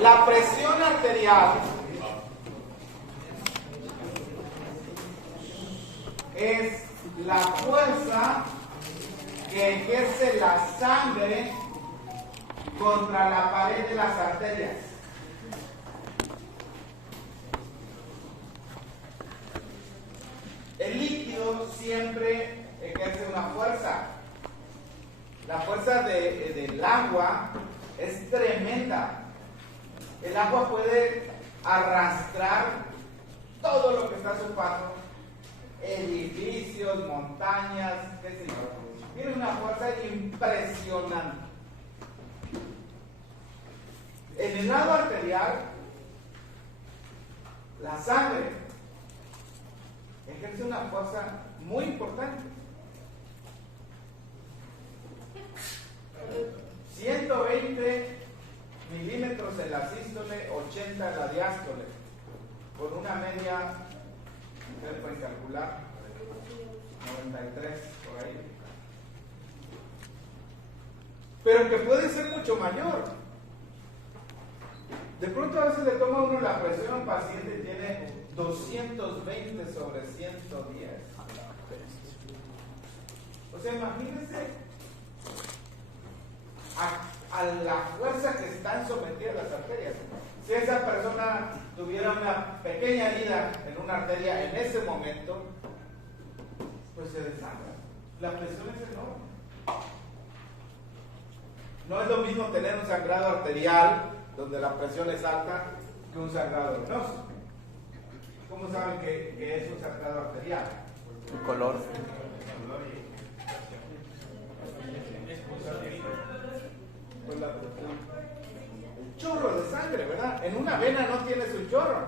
La presión arterial es la fuerza que ejerce la sangre contra la pared de las arterias. El líquido siempre ejerce una fuerza. La fuerza del agua es tremenda. El agua puede arrastrar todo lo que está a su paso, edificios, montañas, qué sé yo. Tiene una fuerza impresionante. En el lado arterial, la sangre ejerce una fuerza muy importante. 120 milímetros en la sístole, 80 en la diástole, con una media, ustedes pueden calcular, 93 por ahí. Pero que puede ser mucho mayor. De pronto a veces le toma uno la presión a un paciente y tiene 220 sobre 110. O sea, imagínense a la fuerza que están sometidas las arterias. Si esa persona tuviera una pequeña herida en una arteria en ese momento, pues se desangra. La presión es enorme. No es lo mismo tener un sangrado arterial donde la presión es alta que un sangrado venoso. ¿Cómo saben que es un sangrado arterial? El color. El chorro de sangre, ¿verdad? En una vena no tienes un chorro.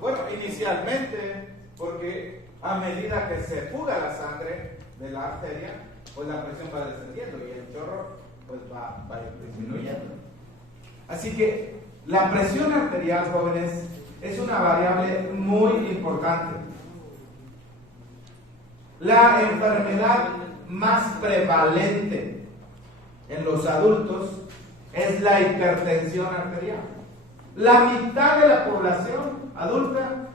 Bueno, inicialmente, porque a medida que se fuga la sangre de la arteria, pues la presión va descendiendo y el chorro pues va disminuyendo. Así que la presión arterial, jóvenes, es una variable muy importante. La enfermedad más prevalente en los adultos es la hipertensión arterial. La mitad de la población adulta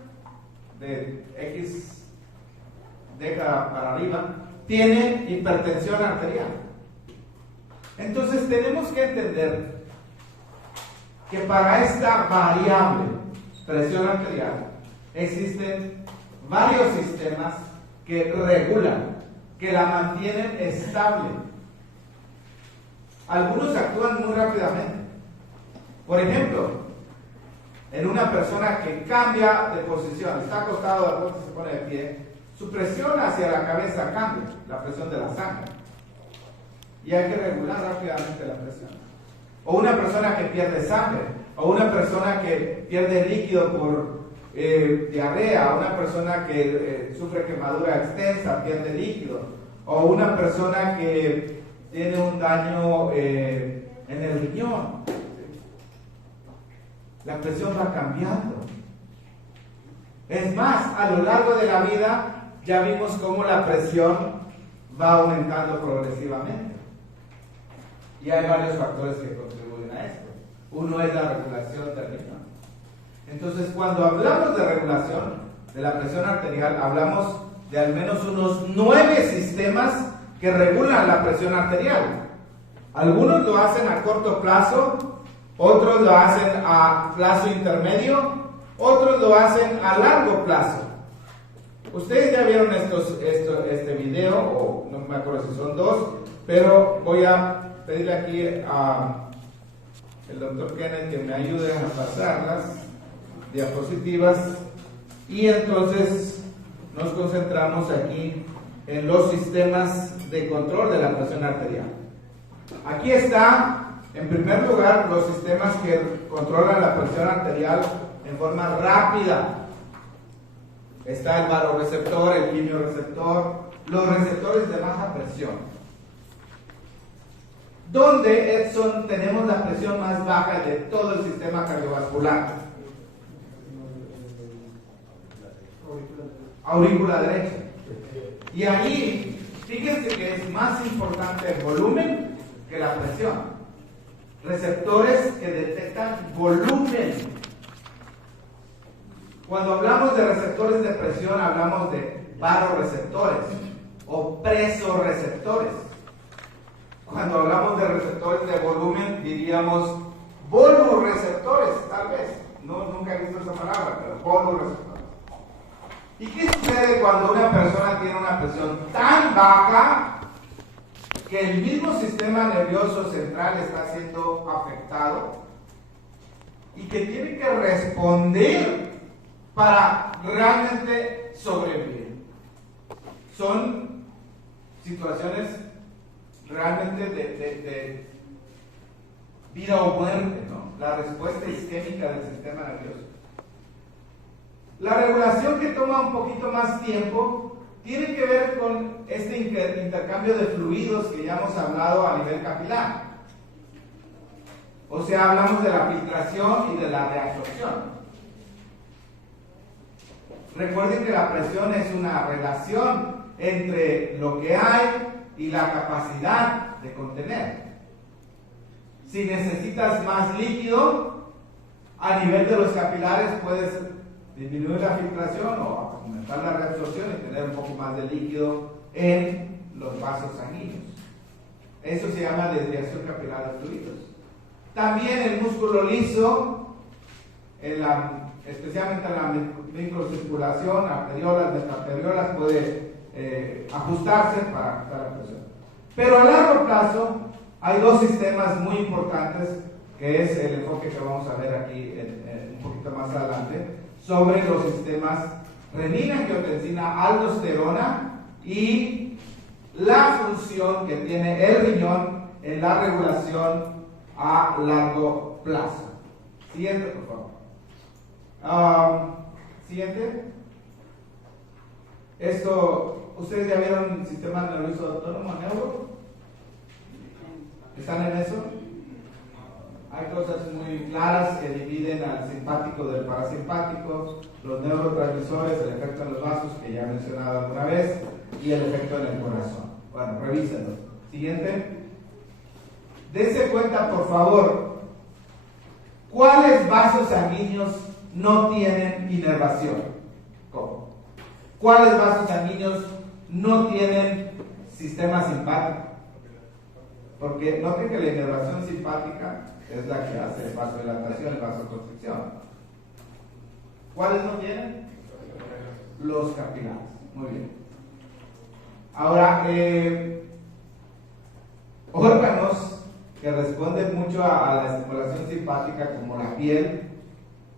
de X década para arriba tiene hipertensión arterial. Entonces tenemos que entender que para esta variable presión arterial existen varios sistemas que regulan, que la mantienen estable. Algunos actúan muy rápidamente. Por ejemplo, en una persona que cambia de posición, está acostado, de pronto se pone de pie, su presión hacia la cabeza cambia, la presión de la sangre. Y hay que regular rápidamente la presión. O una persona que pierde sangre, o una persona que pierde líquido por diarrea, o una persona que sufre quemadura extensa, pierde líquido, o una persona que tiene un daño en el riñón. La presión va cambiando. Es más, a lo largo de la vida ya vimos cómo la presión va aumentando progresivamente. Y hay varios factores que contribuyen a esto. Uno es la regulación del riñón. Entonces, cuando hablamos de regulación de la presión arterial, hablamos de al menos unos 9 sistemas que regulan la presión arterial. Algunos lo hacen a corto plazo, otros lo hacen a plazo intermedio, otros lo hacen a largo plazo. Ustedes ya vieron este video, o no me acuerdo si son 2, pero voy a pedirle aquí a el doctor Kenneth que me ayude a pasar las diapositivas y entonces nos concentramos aquí en los sistemas de control de la presión arterial. Aquí está, en primer lugar, los sistemas que controlan la presión arterial en forma rápida. Está el vasoreceptor, el quimioreceptor, los receptores de baja presión. ¿Dónde, Edson, tenemos la presión más baja de todo el sistema cardiovascular? aurícula derecha. Y ahí, fíjense que es más importante el volumen que la presión. Receptores que detectan volumen. Cuando hablamos de receptores de presión, hablamos de vasoreceptores o presoreceptores. Cuando hablamos de receptores de volumen, diríamos volureceptores, tal vez. No, nunca he visto esa palabra, pero volureceptores. ¿Y qué sucede cuando una persona tiene una presión tan baja que el mismo sistema nervioso central está siendo afectado y que tiene que responder para realmente sobrevivir? Son situaciones realmente de vida o muerte, ¿no? La respuesta isquémica del sistema nervioso. La regulación, que toma un poquito más tiempo, tiene que ver con este intercambio de fluidos que ya hemos hablado a nivel capilar. O sea, hablamos de la filtración y de la reabsorción. Recuerden que la presión es una relación entre lo que hay y la capacidad de contener. Si necesitas más líquido, a nivel de los capilares puedes disminuir la filtración o aumentar la reabsorción y tener un poco más de líquido en los vasos sanguíneos. Eso se llama desviación capilar de fluidos. También el músculo liso, especialmente en la microcirculación, arteriolas, metaarteriolas, puede ajustarse para ajustar la presión. Pero a largo plazo hay dos sistemas muy importantes, que es el enfoque que vamos a ver aquí un poquito más adelante, sobre los sistemas renina-angiotensina, aldosterona y la función que tiene el riñón en la regulación a largo plazo. Siguiente, por favor. Siguiente. Esto, ¿ustedes ya vieron el sistema nervioso autónomo, neuro? ¿Están en eso? Hay cosas muy claras que dividen al simpático del parasimpático, los neurotransmisores, el efecto en los vasos, que ya he mencionado alguna vez, y el efecto en el corazón. Bueno, revísenlo. Siguiente. Dense cuenta, por favor, ¿cuáles vasos sanguíneos no tienen inervación? ¿Cómo? ¿Cuáles vasos sanguíneos no tienen sistema simpático? Porque noten que la inervación simpática es la que hace vasodilatación y vasoconstricción. ¿Cuáles no tienen? Los capilares. Muy bien. Ahora, órganos que responden mucho a la estimulación simpática, como la piel,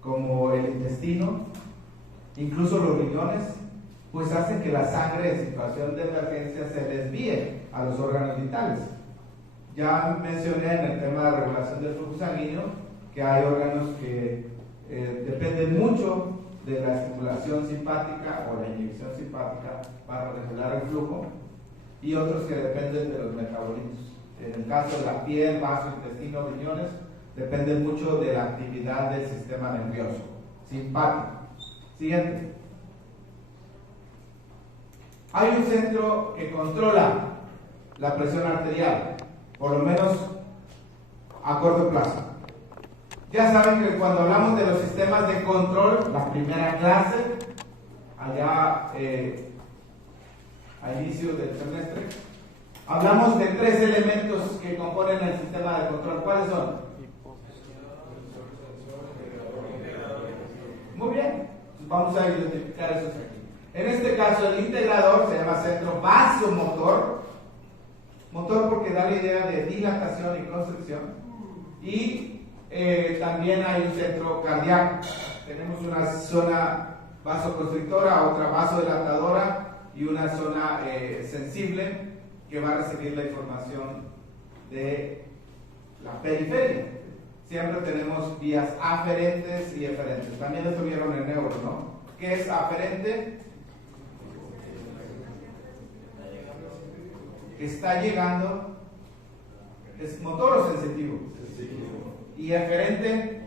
como el intestino, incluso los riñones, pues hacen que la sangre en situación de emergencia se desvíe a los órganos vitales. Ya mencioné en el tema de la regulación del flujo sanguíneo que hay órganos que dependen mucho de la estimulación simpática o la inyección simpática para regular el flujo, y otros que dependen de los metabolitos. En el caso de la piel, vaso, intestino, riñones, dependen mucho de la actividad del sistema nervioso simpático. Siguiente. Hay un centro que controla la presión arterial, por lo menos a corto plazo. Ya saben que cuando hablamos de los sistemas de control, la primera clase, allá a inicio del semestre, hablamos de 3 elementos que componen el sistema de control. ¿Cuáles son? Muy bien, vamos a identificar esos aquí. En este caso, el integrador se llama centro vasomotor, motor porque da la idea de dilatación y constricción, y también hay un centro cardíaco. Tenemos una zona vasoconstrictora, otra vasodilatadora y una zona sensible que va a recibir la información de la periferia. Siempre tenemos vías aferentes y eferentes. También esto vieron en neuro, ¿no? ¿Qué es aferente? Que está llegando. ¿Es motor o sensitivo? Y eferente,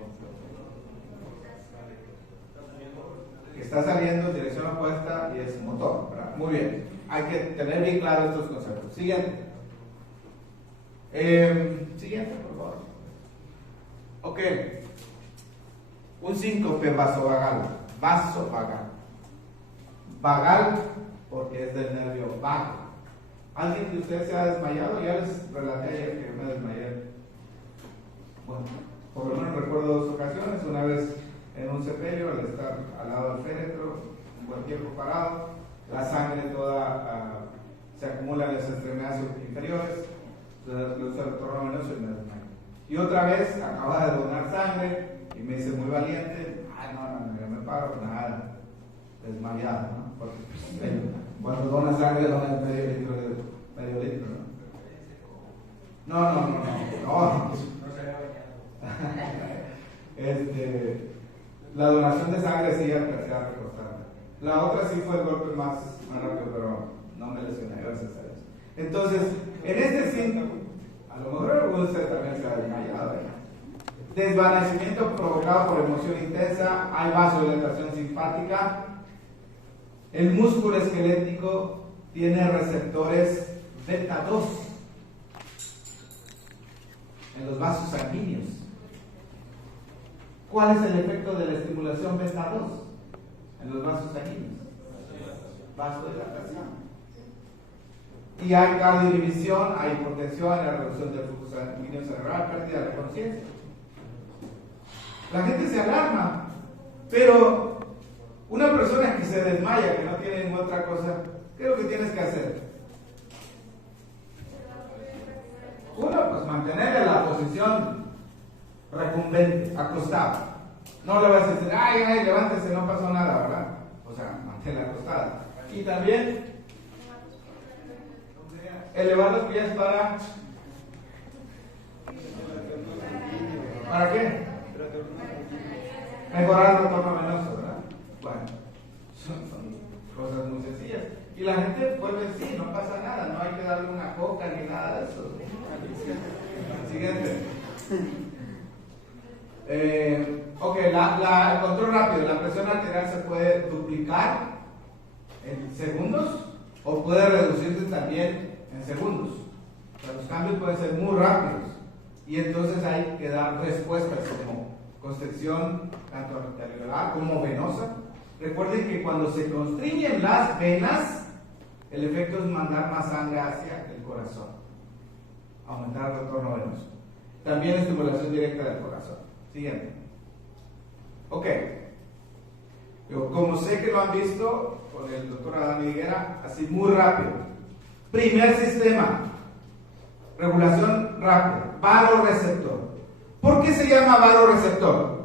que está saliendo en dirección opuesta y es motor, ¿verdad? Muy bien, hay que tener bien claros estos conceptos. Siguiente. Siguiente, por favor. Ok. Un síncope vasovagal. Vasovagal. Vagal porque es del nervio vago. ¿Alguien de ustedes se ha desmayado? Ya les relaté ayer que me desmayé. Bueno, por lo menos recuerdo 2 ocasiones. Una vez en un sepelio, al estar al lado del féretro, un buen tiempo parado, la sangre toda se acumula en las extremidades inferiores, le uso el retorno venoso y me desmayé. Y otra vez acaba de donar sangre y me dice muy valiente, ay no, yo me paro, nada, desmayado, ¿no? Porque cuando dona sangre dona medio litro, ¿no? No. La donación de sangre sí alcancé a recostarme. La otra sí fue el golpe más rápido, pero no me lesioné, gracias a Dios. Entonces, en este síntoma, a lo mejor alguno de ustedes también se ha desmayado, ¿eh? Desvanecimiento provocado por emoción intensa, hay vasodilatación simpática. El músculo esquelético tiene receptores beta 2 en los vasos sanguíneos. ¿Cuál es el efecto de la estimulación beta 2 en los vasos sanguíneos? Vasodilatación. Y hay cardioinhibición, hay hipotensión, hay reducción del flujo sanguíneo cerebral, pérdida de conciencia. La gente se alarma, pero una persona que se desmaya, que no tiene ninguna otra cosa, ¿qué es lo que tienes que hacer? Uno, pues mantener la posición recumbente, acostado. No le vas a decir, ay, levántese, no pasó nada, ¿verdad? O sea, manténla acostada. Y también elevar los pies ¿para qué? Mejorar el retorno venoso, ¿verdad? Bueno, son cosas muy sencillas. Y la gente vuelve, sí, no pasa nada, no hay que darle una coca ni nada de eso. Siguiente. Ok, el control rápido. La presión arterial se puede duplicar en segundos o puede reducirse también en segundos. O sea, los cambios pueden ser muy rápidos y entonces hay que dar respuestas como constricción tanto arteriolar como venosa. Recuerden que cuando se constriñen las venas, el efecto es mandar más sangre hacia el corazón, aumentar el retorno venoso. También estimulación directa del corazón. Siguiente. Ok. Como sé que lo han visto con el doctor Adán Higuera, así muy rápido. Primer sistema, regulación rápida, varoreceptor. ¿Por qué se llama varoreceptor?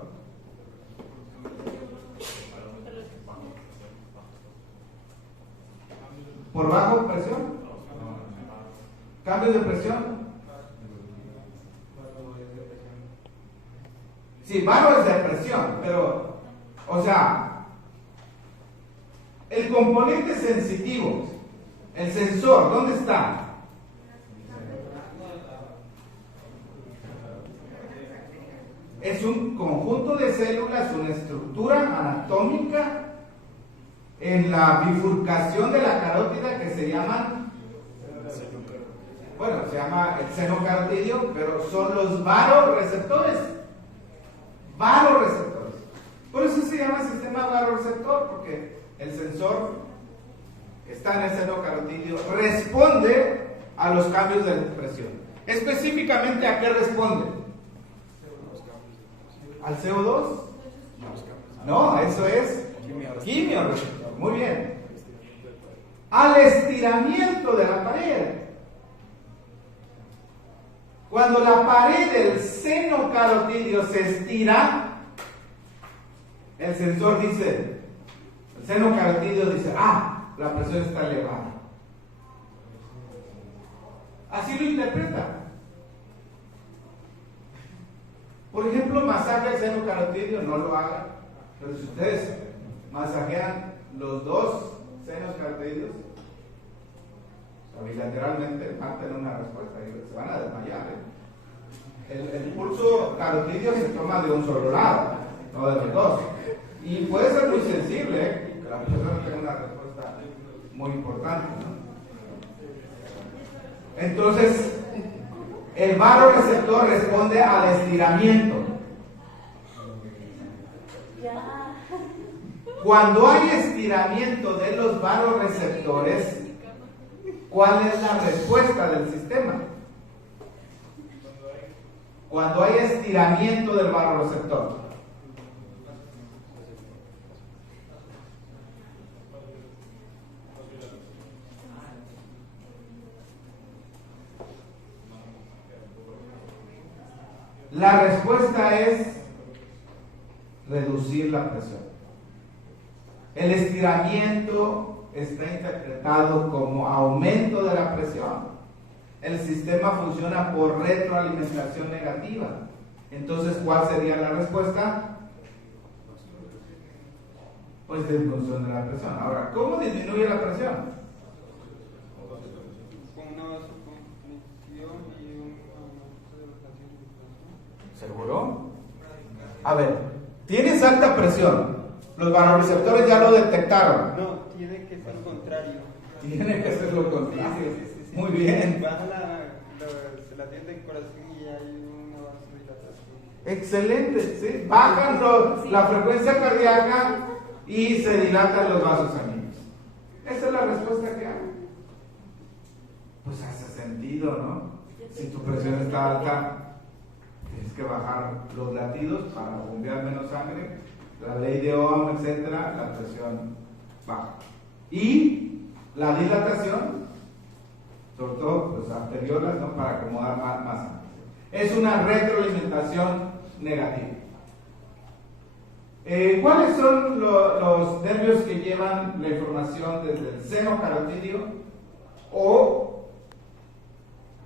¿Por bajo presión? ¿Cambios de presión? Sí, varo es de presión, pero, o sea, el componente sensitivo, el sensor, ¿dónde está? Es un conjunto de células, una estructura anatómica en la bifurcación de la carótida que se llaman, bueno, se llama el seno carotidio, pero son los varoreceptores. Varoreceptores. Por eso se llama sistema varoreceptor, porque el sensor que está en el seno carotidio responde a los cambios de presión. Específicamente, ¿a qué responde? ¿Al CO2? No, eso es quimioreceptor. Muy bien. Al estiramiento de la pared. Cuando la pared del seno carotidio se estira, el sensor dice, el seno carotidio dice, la presión está elevada. Así lo interpreta. Por ejemplo, masaje al seno carotidio, no lo hagan, pero si ustedes masajean los dos senos carotidios, bilateralmente, van a tener una respuesta y se van a desmayar. El pulso carotidio se toma de un solo lado, no de los dos. Y puede ser muy sensible, que la persona tenga una respuesta muy importante, ¿no? Entonces, el vasoreceptor responde al estiramiento. Cuando hay estiramiento de los vasoreceptores, ¿cuál es la respuesta del sistema? Cuando hay estiramiento del vasoreceptor. La respuesta es reducir la presión. El estiramiento está interpretado como aumento de la presión. El sistema funciona por retroalimentación negativa. Entonces, ¿cuál sería la respuesta? Pues disminución de la presión. Ahora, ¿cómo disminuye la presión? Con una vasocompresión y una relajación. ¿Seguro? A ver, tienes alta presión. Los vasoreceptores ya lo detectaron. No, tiene que ser contrario. Tiene que ser lo contrario. Sí. Muy bien. Baja se la tiende el corazón y hay una vasodilatación. Excelente, ¿sí? Bajan la frecuencia cardíaca y se dilatan los vasos sanguíneos. Esa es la respuesta que hay. Pues hace sentido, ¿no? Si tu presión está alta, tienes que bajar los latidos para bombear menos sangre. La ley de Ohm, etcétera, la presión baja. Y la dilatación, sobre todo pues, arteriolas, ¿no? Para acomodar más sangre. Es una retroalimentación negativa. ¿Cuáles son los nervios que llevan la información desde el seno carotídeo o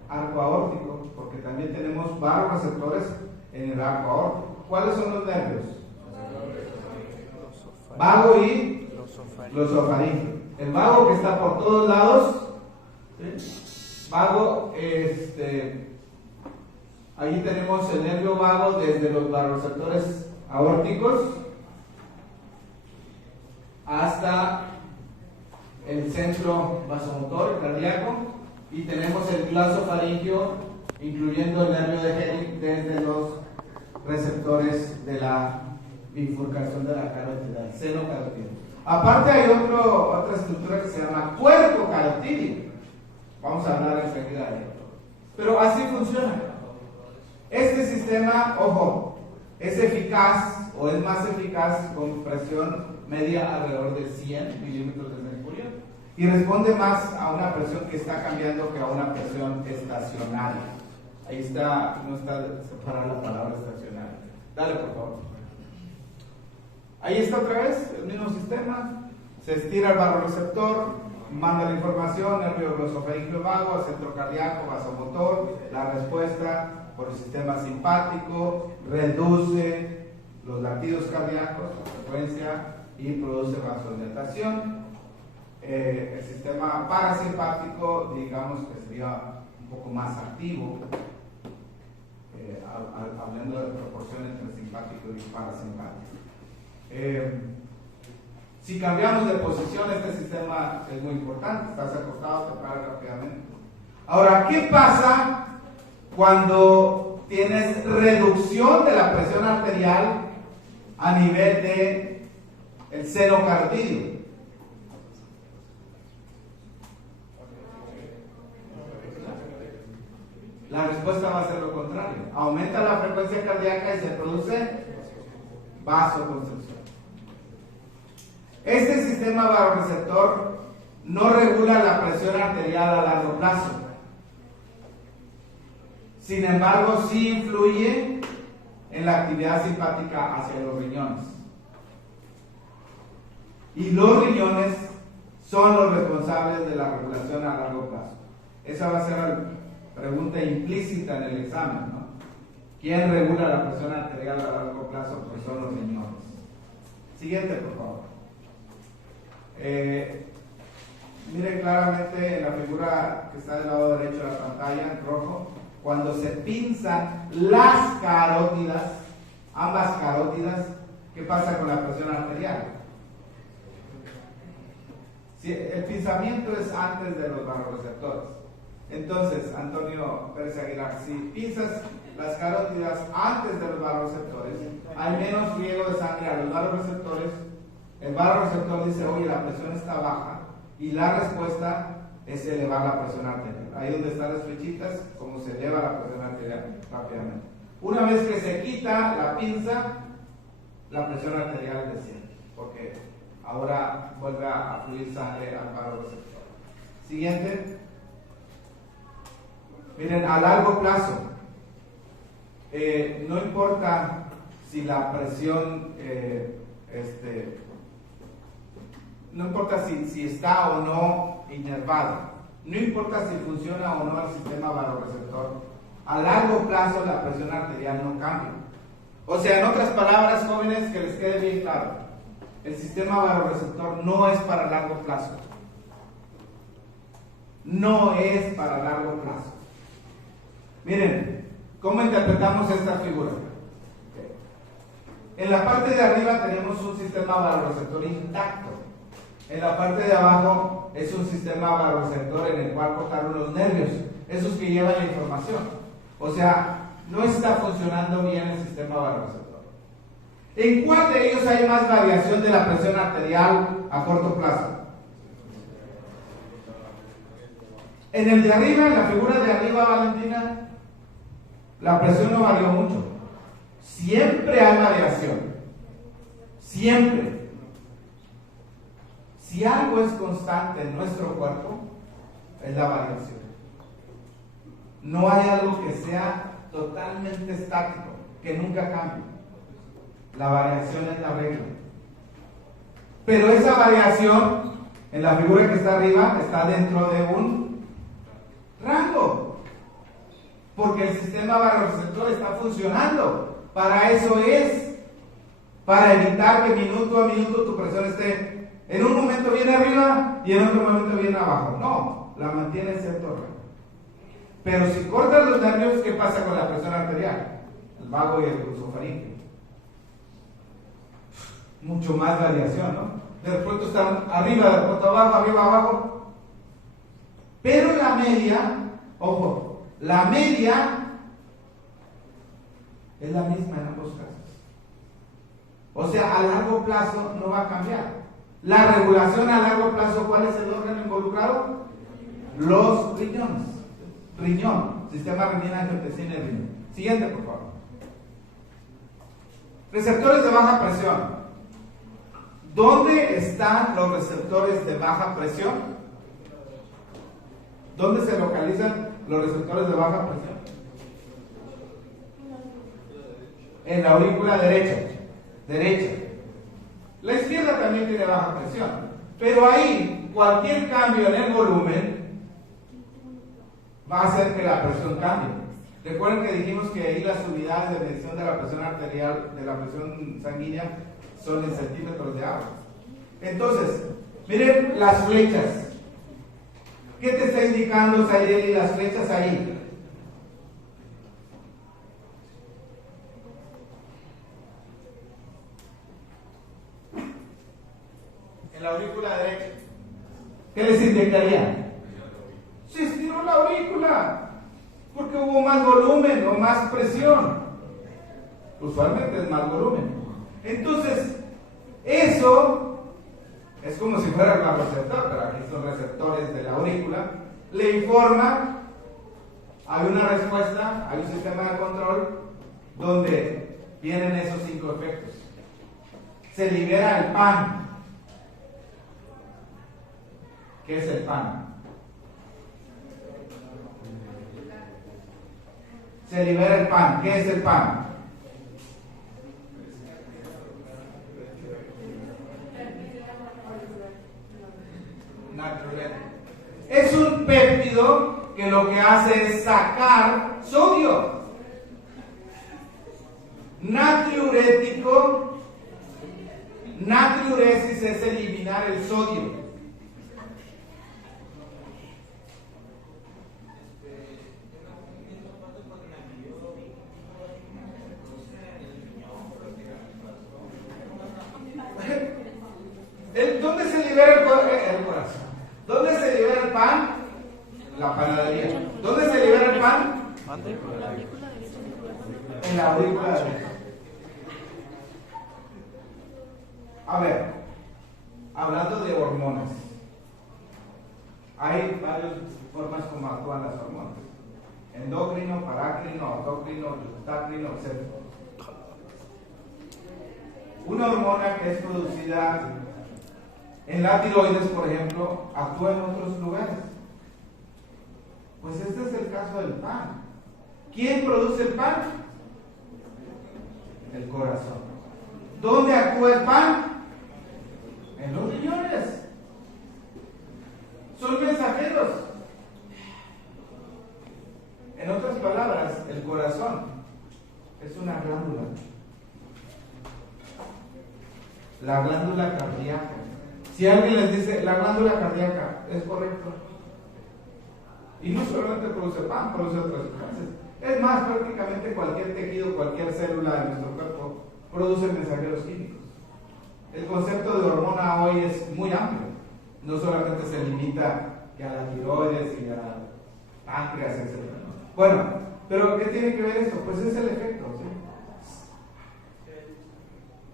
arco aórtico? Porque también tenemos vasoreceptores en el arco aórtico. ¿Cuáles son los nervios? Vago y glosofaringeo. El vago que está por todos lados, ¿sí? Vago, ahí tenemos el nervio vago desde los vasoreceptores aórticos hasta el centro vasomotor, el cardíaco, y tenemos el glosofaringeo, incluyendo el nervio de Hennig desde los receptores de la bifurcación de la carótida, el seno carotídeo. Aparte hay otra estructura que se llama cuerpo carotídeo. Vamos a hablar enseguida de ello. Pero así funciona. Este sistema, ojo, es eficaz o es más eficaz con presión media alrededor de 100 milímetros de mercurio y responde más a una presión que está cambiando que a una presión estacionaria. Ahí está, no está separada la palabra estacionaria. Dale, por favor. Ahí está otra vez el mismo sistema. Se estira el vasoreceptor, manda la información, nervio glosofaringeo vago, al centro cardíaco, vasomotor, la respuesta por el sistema simpático, reduce los latidos cardíacos, la frecuencia, y produce vasodilatación. El sistema parasimpático, digamos que sería un poco más activo, hablando de proporción entre simpático y parasimpático. Si cambiamos de posición, este sistema es muy importante. Estás acostado, te paras rápidamente. Ahora, ¿qué pasa cuando tienes reducción de la presión arterial a nivel de el seno carotídeo? La respuesta va a ser lo contrario. Aumenta la frecuencia cardíaca y se produce vasoconstricción. Este sistema vasoreceptor no regula la presión arterial a largo plazo. Sin embargo, sí influye en la actividad simpática hacia los riñones. Y los riñones son los responsables de la regulación a largo plazo. Esa va a ser la pregunta implícita en el examen, ¿no? ¿Quién regula la presión arterial a largo plazo? Pues son los riñones. Siguiente, por favor. Miren claramente en la figura que está del lado derecho de la pantalla, en rojo, cuando se pinzan las carótidas, ambas carótidas, ¿Qué pasa con la presión arterial? Si el pinzamiento es antes de los vasoreceptores. Entonces, Antonio Pérez Aguilar, si pinzas las carótidas antes de los vasoreceptores, hay menos riego de sangre a los vasoreceptores. El vasoreceptor dice, oye, la presión está baja, y la respuesta es elevar la presión arterial. Ahí donde están las flechitas, como se eleva la presión arterial rápidamente. Una vez que se quita la pinza, la presión arterial desciende, porque ahora vuelve a fluir sangre al vasoreceptor. Siguiente. Miren, a largo plazo, no importa si la presión, no importa si está o no inervada, no importa si funciona o no el sistema vasoreceptor, a largo plazo la presión arterial no cambia. O sea, en otras palabras, jóvenes, que les quede bien claro, el sistema vasoreceptor no es para largo plazo. No es para largo plazo. Miren, ¿cómo interpretamos esta figura? En la parte de arriba tenemos un sistema vasoreceptor intacto. En la parte de abajo es un sistema vasoreceptor en el cual cortaron los nervios, esos que llevan la información. O sea, no está funcionando bien el sistema vasoreceptor. ¿En cuál de ellos hay más variación de la presión arterial a corto plazo? En el de arriba, en la figura de arriba, Valentina, la presión no varió mucho. Siempre hay variación. Siempre. Si algo es constante en nuestro cuerpo, es la variación. No hay algo que sea totalmente estático, que nunca cambie. La variación es la regla. Pero esa variación, en la figura que está arriba, está dentro de un rango. Porque el sistema vasoreceptor está funcionando. Para eso es. Para evitar que minuto a minuto tu presión esté en un momento bien arriba y en otro momento bien abajo. No, la mantiene en cierto rango. Pero si cortas los nervios, ¿qué pasa con la presión arterial? El vago y el glosofaríngeo. Mucho más variación, ¿no? De pronto están arriba, de pronto abajo, arriba, abajo. Pero la media, ojo, la media es la misma en ambos casos. O sea, a largo plazo no va a cambiar. La regulación a largo plazo, ¿cuál es el órgano involucrado? Los riñones. Riñón, sistema renina-angiotensina y riñón. Siguiente, por favor. Receptores de baja presión. ¿Dónde están los receptores de baja presión? ¿Dónde se localizan los receptores de baja presión? En la aurícula derecha. La izquierda también tiene baja presión, pero ahí cualquier cambio en el volumen va a hacer que la presión cambie. Recuerden que dijimos que ahí las unidades de medición de la presión arterial, de la presión sanguínea, son en centímetros de agua. Entonces, miren las flechas. ¿Qué te está indicando, Sayeli, las flechas ahí? En la aurícula derecha. ¿Qué les indicaría? Se estiró la aurícula porque hubo más volumen o más presión. Usualmente es más volumen. Entonces, eso es como si fuera el receptor, pero aquí son receptores de la aurícula. Le informa, hay una respuesta, hay un sistema de control donde vienen esos 5 efectos. Se libera el PAN. ¿Qué es el PAN? Se libera el PAN. ¿Qué es el PAN? Natriurético. Es un péptido que lo que hace es sacar sodio. Natriurético. Natriuresis es eliminar el sodio. la panadería. ¿Dónde se libera el pan? En la aurícula derecha. A ver, hablando de hormonas, hay varias formas como actúan las hormonas: endocrino, parácrino, autócrino, glutacrino, etc. Una hormona que es producida en la tiroides, por ejemplo, actúa en otros lugares. Pues este es el caso del pan. ¿Quién produce el pan? El corazón. ¿Dónde actúa el pan? En los riñones. Son mensajeros. En otras palabras, el corazón es una glándula. La glándula cardíaca. Si alguien les dice, la glándula cardíaca, es correcto. Y no solamente produce pan, produce otras sustancias. Es más, prácticamente cualquier tejido, cualquier célula de nuestro cuerpo produce mensajeros químicos. El concepto de hormona hoy es muy amplio. No solamente se limita que a la tiroides y a la páncreas, etc. Bueno, pero ¿qué tiene que ver esto? Pues es el efecto, ¿sí?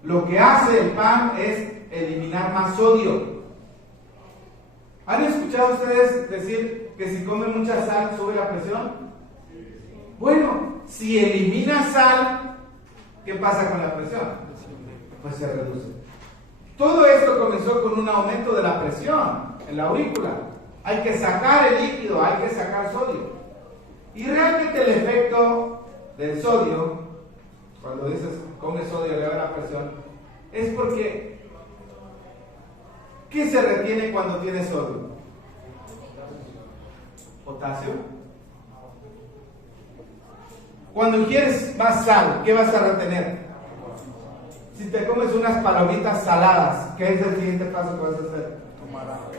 Lo que hace el pan es eliminar más sodio. ¿Han escuchado ustedes decir que si comen mucha sal sube la presión? Bueno, si elimina sal, ¿qué pasa con la presión? Pues se reduce. Todo esto comenzó con un aumento de la presión en la aurícula. Hay que sacar el líquido, hay que sacar sodio. Y realmente el efecto del sodio, cuando dices come sodio eleva la presión, es porque ¿qué se retiene cuando tiene sodio? Potasio. Cuando ingieres más sal, ¿qué vas a retener? Si te comes unas palomitas saladas, ¿qué es el siguiente paso que vas a hacer? Tomar agua.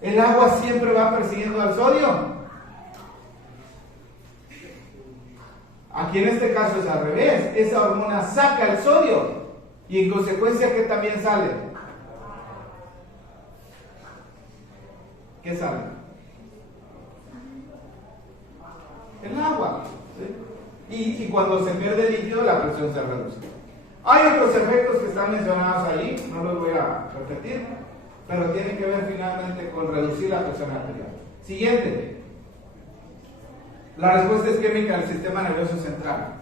El agua siempre va persiguiendo al sodio. Aquí en este caso es al revés. Esa hormona saca el sodio y en consecuencia, ¿qué también sale? ¿Qué sale? El agua. ¿Sí? Y cuando se pierde el líquido, la presión se reduce. Hay otros efectos que están mencionados ahí, no los voy a repetir, pero tienen que ver finalmente con reducir la presión arterial. Siguiente. La respuesta isquémica del sistema nervioso central.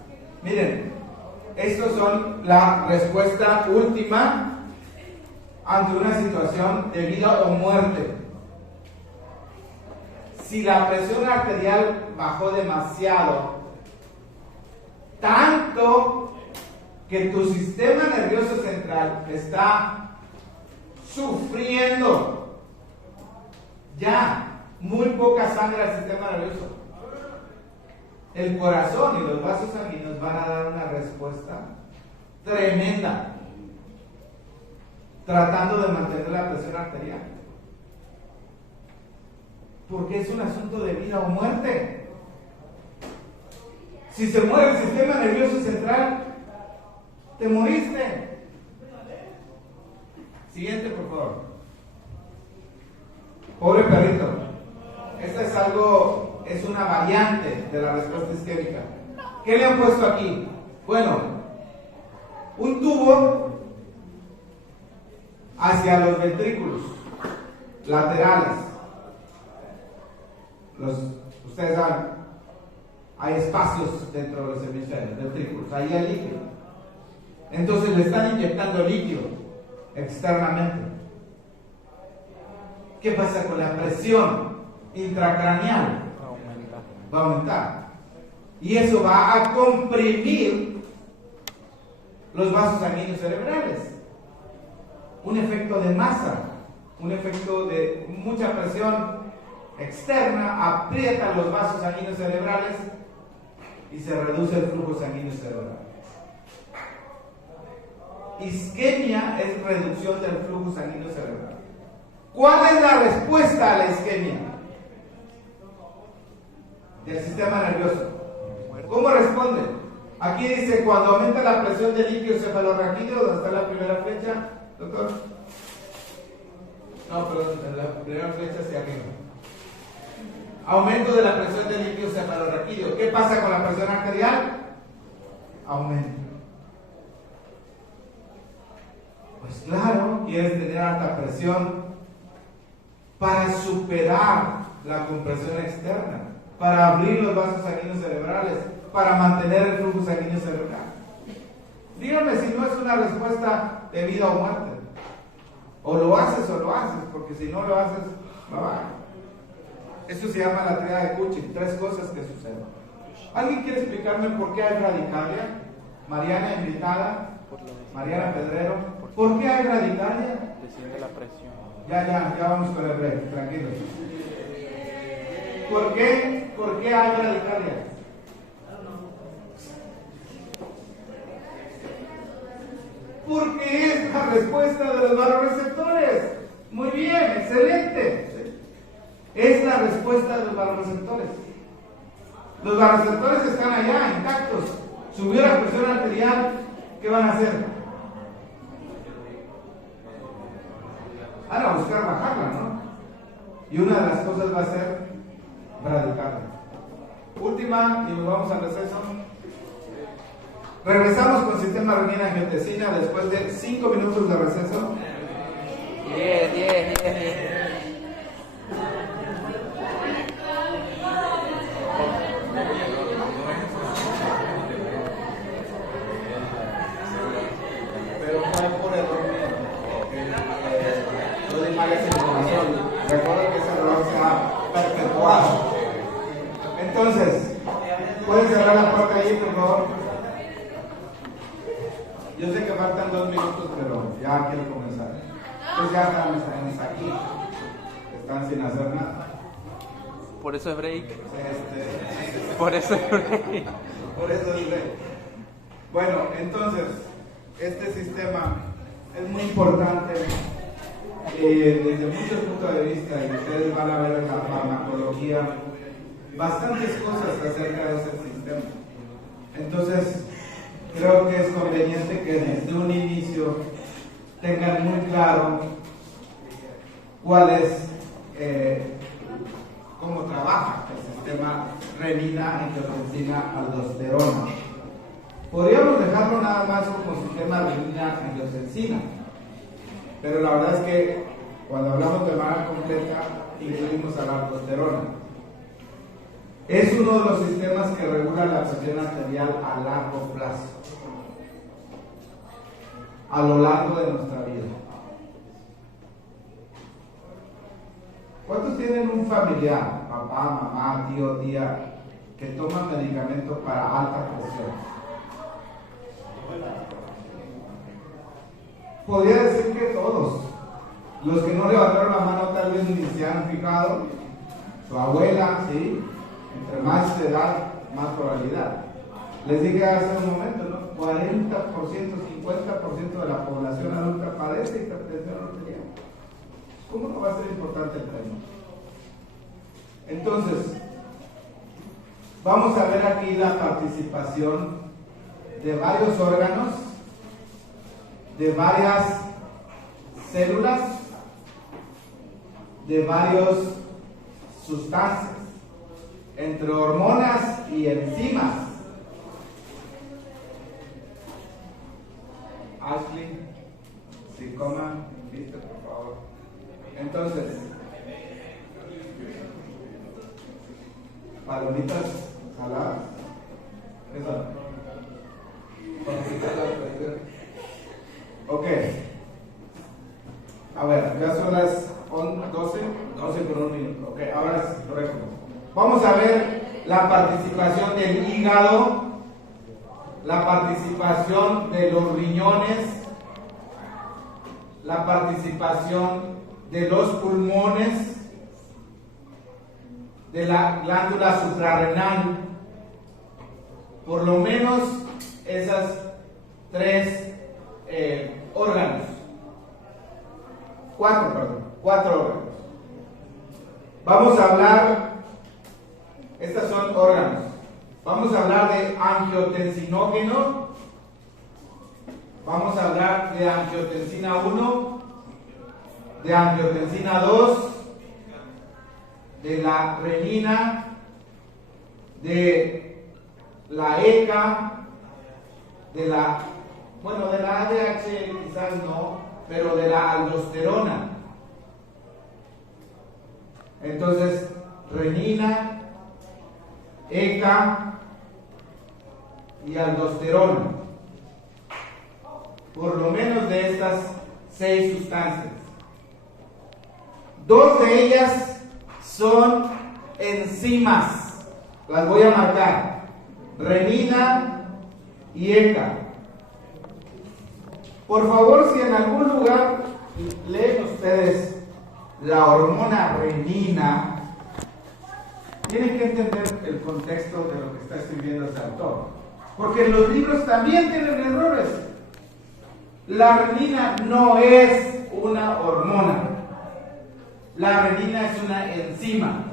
Miren, estos son la respuesta última ante una situación de vida o muerte. Si la presión arterial bajó demasiado, tanto que tu sistema nervioso central está sufriendo ya muy poca sangre al sistema nervioso, el corazón y los vasos sanguíneos van a dar una respuesta tremenda tratando de mantener la presión arterial, porque es un asunto de vida o muerte. Si se muere el sistema nervioso central, te moriste. Siguiente, por favor. Pobre perrito. Esta es algo, es una variante de la respuesta isquémica. ¿Qué le han puesto aquí? Bueno, un tubo hacia los ventrículos laterales. Ustedes saben, hay espacios dentro de los hemisferios, ventrículos, ahí hay líquido. Entonces le están inyectando líquido externamente. ¿Qué pasa con la presión intracraneal? Va a aumentar. Y eso va a comprimir los vasos sanguíneos cerebrales. Un efecto de masa, un efecto de mucha presión externa, aprieta los vasos sanguíneos cerebrales y se reduce el flujo sanguíneo cerebral. Isquemia es reducción del flujo sanguíneo cerebral. ¿Cuál es la respuesta a la isquemia del sistema nervioso? ¿Cómo responde? Aquí dice, cuando aumenta la presión del líquido cefalorraquídeo, ¿dónde está la primera flecha, doctor? No, perdón, la primera flecha hacia arriba. Aumento de la presión de líquido cefalorraquídeo. ¿Qué pasa con la presión arterial? Aumenta. Pues claro, quieres tener alta presión para superar la compresión externa, para abrir los vasos sanguíneos cerebrales, para mantener el flujo sanguíneo cerebral. Dígame si no es una respuesta de vida o muerte. O lo haces, porque si no lo haces, Eso se llama la triada de Cushing. 3 cosas que suceden. ¿Alguien quiere explicarme por qué hay bradicardia? Mariana invitada, Mariana Pedrero. ¿Por qué hay bradicardia? Desciende la presión. Ya vamos con el break, tranquilos. ¿Por qué hay bradicardia? Porque es la respuesta de los vasoreceptores. Muy bien, excelente. Es la respuesta de los vasoreceptores. Los vasoreceptores están allá, intactos. Subió la presión arterial, ¿qué van a hacer? Van a buscar bajarla, ¿no? Y una de las cosas va a ser bradicardia. Última, y nos vamos al receso. Regresamos con sistema renina-angiotensina después de 5 minutos de receso. 10. Pero fue por error mío. Yo di mala información. Recuerdo que ese error se ha perpetuado. Entonces, ¿pueden cerrar la puerta ahí, por favor? Yo sé que faltan 2 minutos, pero ya quiero comenzar. Pues ya están aquí. Están sin hacer nada. Por eso es break. Por eso es break. Por eso es break. Bueno, entonces, este sistema es muy importante desde muchos puntos de vista, y ustedes van a ver en la farmacología bastantes cosas acerca de ese sistema. Entonces, creo que es conveniente que desde un inicio tengan muy claro cuál es, cómo trabaja el sistema renina-angiotensina-aldosterona. Podríamos dejarlo nada más como sistema renina-angiotensina, pero la verdad es que cuando hablamos de manera completa incluimos a la aldosterona. Es uno de los sistemas que regula la presión arterial a largo plazo, a lo largo de nuestra vida. ¿Cuántos tienen un familiar, papá, mamá, tío, tía, que toma medicamento para alta presión? Podría decir que todos. Los que no levantaron la mano tal vez ni se han fijado. Su abuela, sí. Entre más edad, más probabilidad. Les dije hace un momento, ¿no? 40%, 50% de la población adulta padece hipertensión arterial. ¿Cómo no va a ser importante el tema? Entonces, vamos a ver aquí la participación de varios órganos, de varias células, de varias sustancias, entre hormonas y enzimas. Ashley, si coman, listo, por favor. Entonces, palomitas saladas, eso. Ok. A ver, ya son las 12 por 1 minuto. Ok, ahora es correcto. Vamos a ver la participación del hígado, la participación de los riñones, la participación de los pulmones, de la glándula suprarrenal. Por lo menos esas 3 órganos. 4 órganos. Vamos a hablar, estos son órganos. Vamos a hablar de angiotensinógeno. Vamos a hablar de angiotensina 1, de angiotensina 2, de la renina, de la ECA, de la ADH quizás no, pero de la aldosterona. Entonces, renina, ECA y aldosterona. Por lo menos de estas 6 sustancias. 2 de ellas son enzimas. Las voy a marcar. Renina y ECA. Por favor, si en algún lugar leen ustedes la hormona renina, tienen que entender el contexto de lo que está escribiendo este autor. Porque los libros también tienen errores. La renina no es una hormona. La renina es una enzima.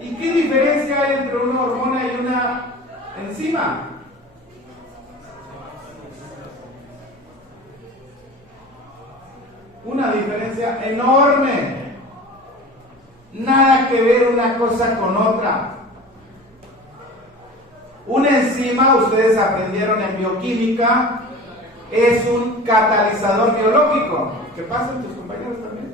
¿Y qué diferencia hay entre una hormona y una enzima? Una diferencia enorme. Nada que ver una cosa con otra. Una enzima, ustedes aprendieron en bioquímica, es un catalizador biológico. ¿Qué pasa en tus compañeros también?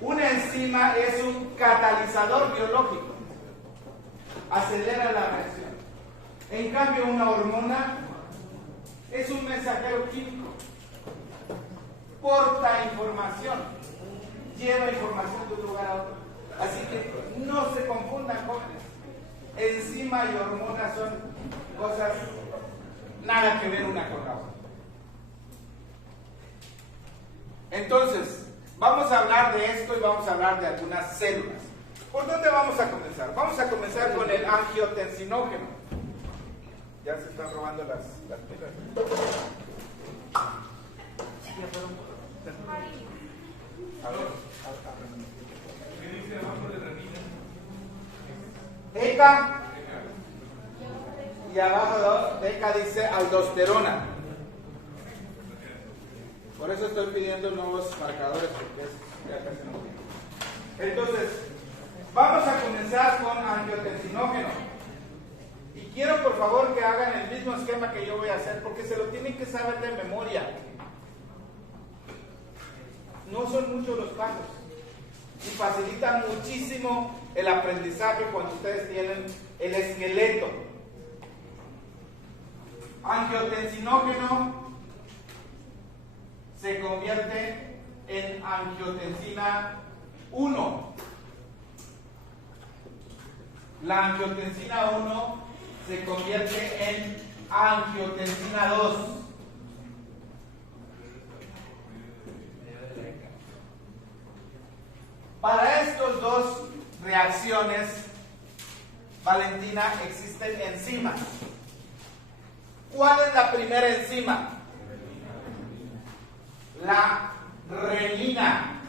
Una enzima es un catalizador biológico. Acelera la reacción. En cambio, una hormona es un mensajero químico. Porta información. Lleva información de un lugar a otro. Así que no se confundan, jóvenes. Enzima y hormona son cosas nada que ver una con la otra. Entonces, vamos a hablar de esto y vamos a hablar de algunas células. ¿Por dónde vamos a comenzar? Vamos a comenzar con el angiotensinógeno. Ya se están robando las pilas. A ver. ¿Qué dice abajo de renina? ECA. Y abajo de ECA dice aldosterona. Por eso estoy pidiendo nuevos marcadores, porque ya casi no tiene. Entonces, vamos a comenzar con angiotensinógeno. Y quiero por favor que hagan el mismo esquema que yo voy a hacer, porque se lo tienen que saber de memoria. No son muchos los pasos. Y facilita muchísimo el aprendizaje cuando ustedes tienen el esqueleto. Angiotensinógeno se convierte en angiotensina 1. La angiotensina 1 se convierte en angiotensina 2. Para estas dos reacciones, Valentina, existen enzimas. ¿Cuál es la primera enzima? La renina.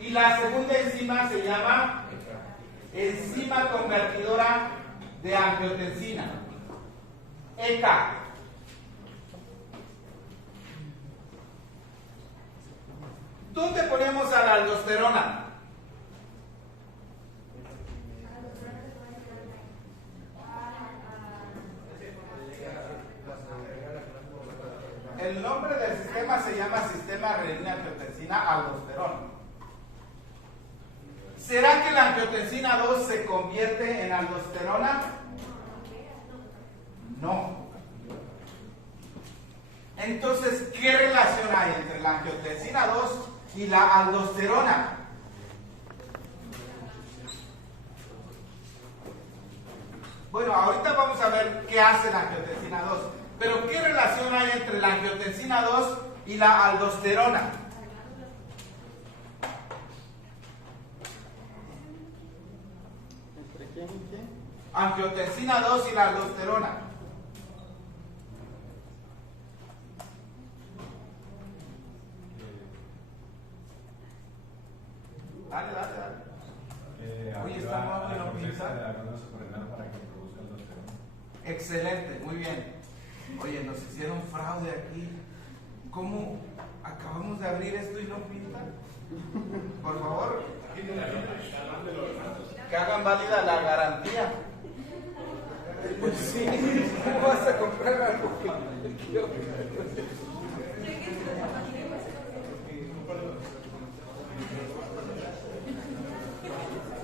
Y la segunda enzima se llama enzima convertidora de angiotensina, ECA. ¿Dónde ponemos a la aldosterona? El nombre del sistema se llama sistema renina-angiotensina-aldosterona. ¿Será que la angiotensina 2 se convierte en aldosterona? No. Entonces, ¿qué relación hay entre la angiotensina 2 y la aldosterona? Bueno, ahorita vamos a ver qué hace la angiotensina 2. Pero ¿qué relación hay entre la angiotensina 2 y la aldosterona? ¿Entre quién y quién? Angiotensina 2 y la aldosterona. Dale. está? Para que produzca aldosterona. Excelente, muy bien. Oye, nos hicieron fraude aquí. ¿Cómo acabamos de abrir esto y no pinta? Por favor, que hagan válida la garantía. Pues sí, ¿cómo vas a comprar algo que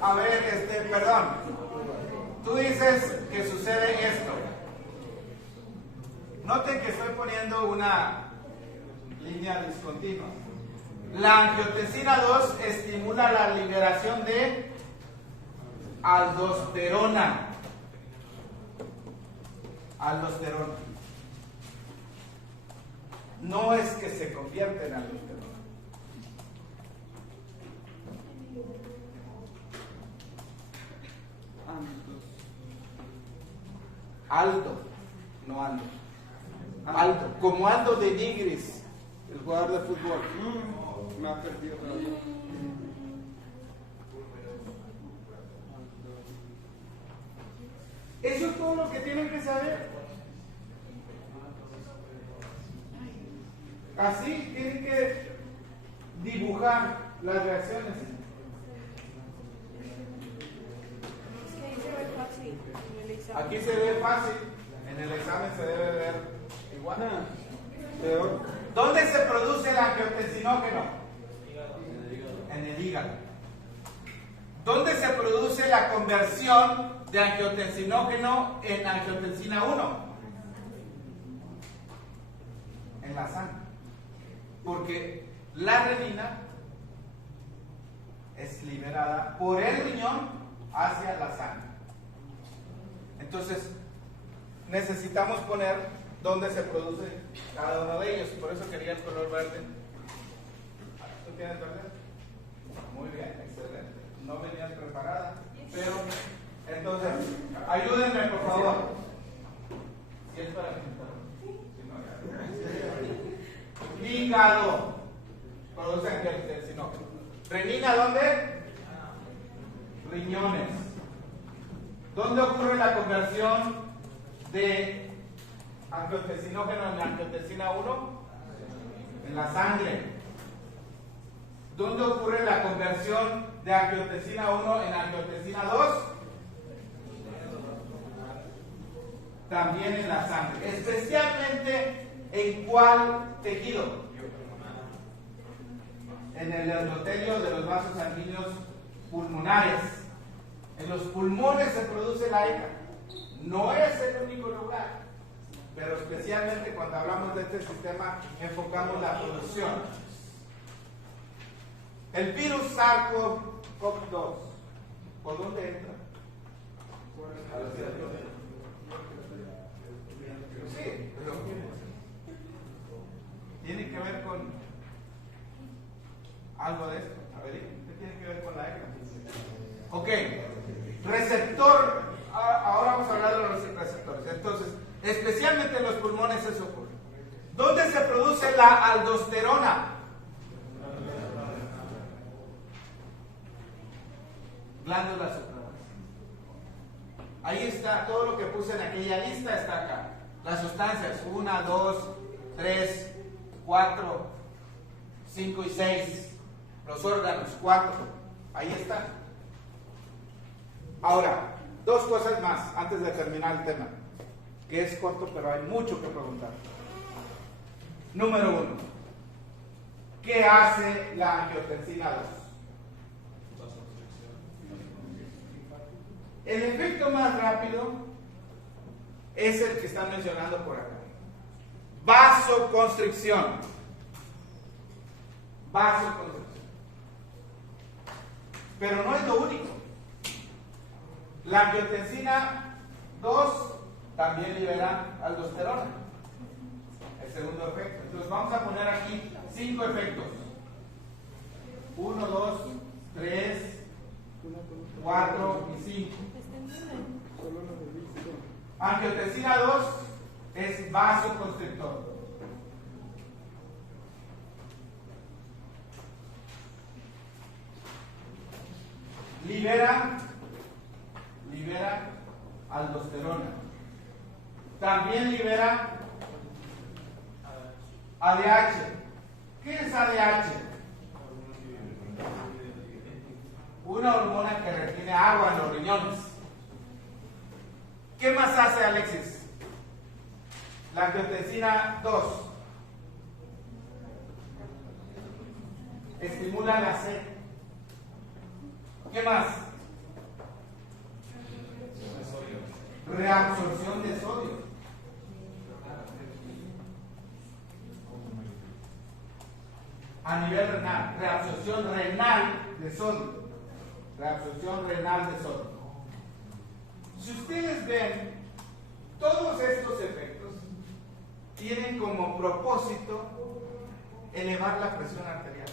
A ver, perdón. Tú dices que sucede esto. Noten que estoy poniendo una línea discontinua. La angiotensina 2 estimula la liberación de aldosterona. Aldosterona. No es que se convierta en aldosterona. Aldo, no Aldo. Aldo, como Aldo de Nigris, el jugador de fútbol. Me ha perdido todavía. Eso es todo lo que tienen que saber. Así tienen que dibujar las reacciones. Aquí se ve fácil, en el examen se debe ver igual. Peor. ¿Dónde se produce el angiotensinógeno? En el hígado. ¿Dónde se produce la conversión de angiotensinógeno en angiotensina 1? En la sangre. Porque la renina es liberada por el riñón hacia la sangre. Entonces, necesitamos poner dónde se produce cada uno de ellos. Por eso quería el color verde. ¿Tú tienes verde? Muy bien, excelente. No venías preparada. Pero, entonces, ayúdenme por favor. Si es para hígado. Produce angiotensinógeno. ¿Renina dónde? Riñones. ¿Dónde ocurre la conversión de angiotensinógeno en angiotensina 1? En la sangre. ¿Dónde ocurre la conversión de angiotensina 1 en angiotensina 2? También en la sangre. Especialmente ¿en cuál tejido? En el endotelio de los vasos sanguíneos pulmonares. En los pulmones se produce la ECA. No es el único lugar, pero especialmente cuando hablamos de este sistema enfocamos la producción. El virus SARS-CoV-2, ¿por dónde entra? Sí, pero tiene que ver con algo de esto. A ver, ¿qué tiene que ver con la ECA? Ok, receptor. Ahora vamos a hablar de los receptores. Entonces, especialmente en los pulmones eso ocurre. ¿Dónde se produce la aldosterona? Glándulas suprarrenales. Ahí está, todo lo que puse en aquella lista está acá. Las sustancias, 1, 2, 3, 4, 5 y 6. Los órganos, 4. Ahí está. Ahora, dos cosas más antes de terminar el tema, que es corto, pero hay mucho que preguntar. Número 1. ¿Qué hace la angiotensina 2? El efecto más rápido es el que están mencionando por acá. Vasoconstricción. Vasoconstricción. Pero no es lo único. La angiotensina 2 también libera aldosterona. El segundo efecto. Entonces vamos a poner aquí 5 efectos. 1, 2, 3, 4 y 5. Angiotensina 2 es vasoconstrictor. aldosterona. También libera ADH. ¿Qué es ADH? Una hormona que retiene agua en los riñones. ¿Qué más hace, Alexis? La angiotensina 2. Estimula la sed. ¿Qué más? Reabsorción de sodio. A nivel renal, reabsorción renal de sodio. Reabsorción renal de sodio. Si ustedes ven, todos estos efectos tienen como propósito elevar la presión arterial.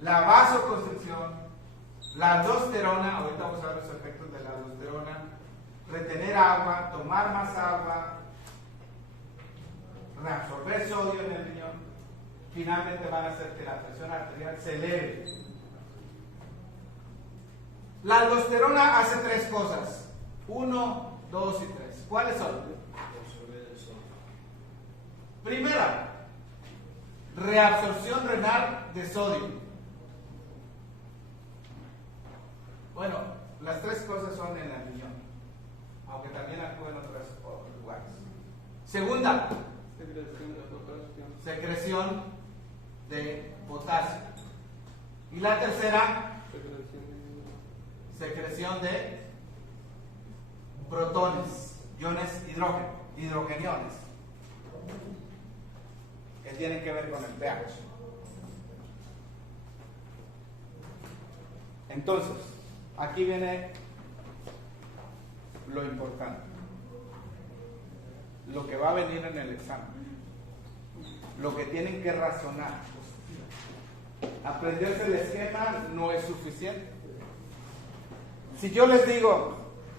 La vasoconstricción, la aldosterona, ahorita vamos a ver los efectos de la aldosterona, retener agua, tomar más agua, reabsorber sodio en el riñón, finalmente van a hacer que la presión arterial se eleve. La aldosterona hace tres cosas: 1, 2 y 3. ¿Cuáles son? Primera, reabsorción renal de sodio. Bueno, las tres cosas son en el riñón, aunque también actúa en otros lugares. Segunda, secreción de potasio. Y la tercera, secreción de protones, iones hidrogeniones, que tienen que ver con el pH. Entonces, aquí viene lo importante, lo que va a venir en el examen, lo que tienen que razonar. Aprenderse el esquema no es suficiente. Si yo les digo,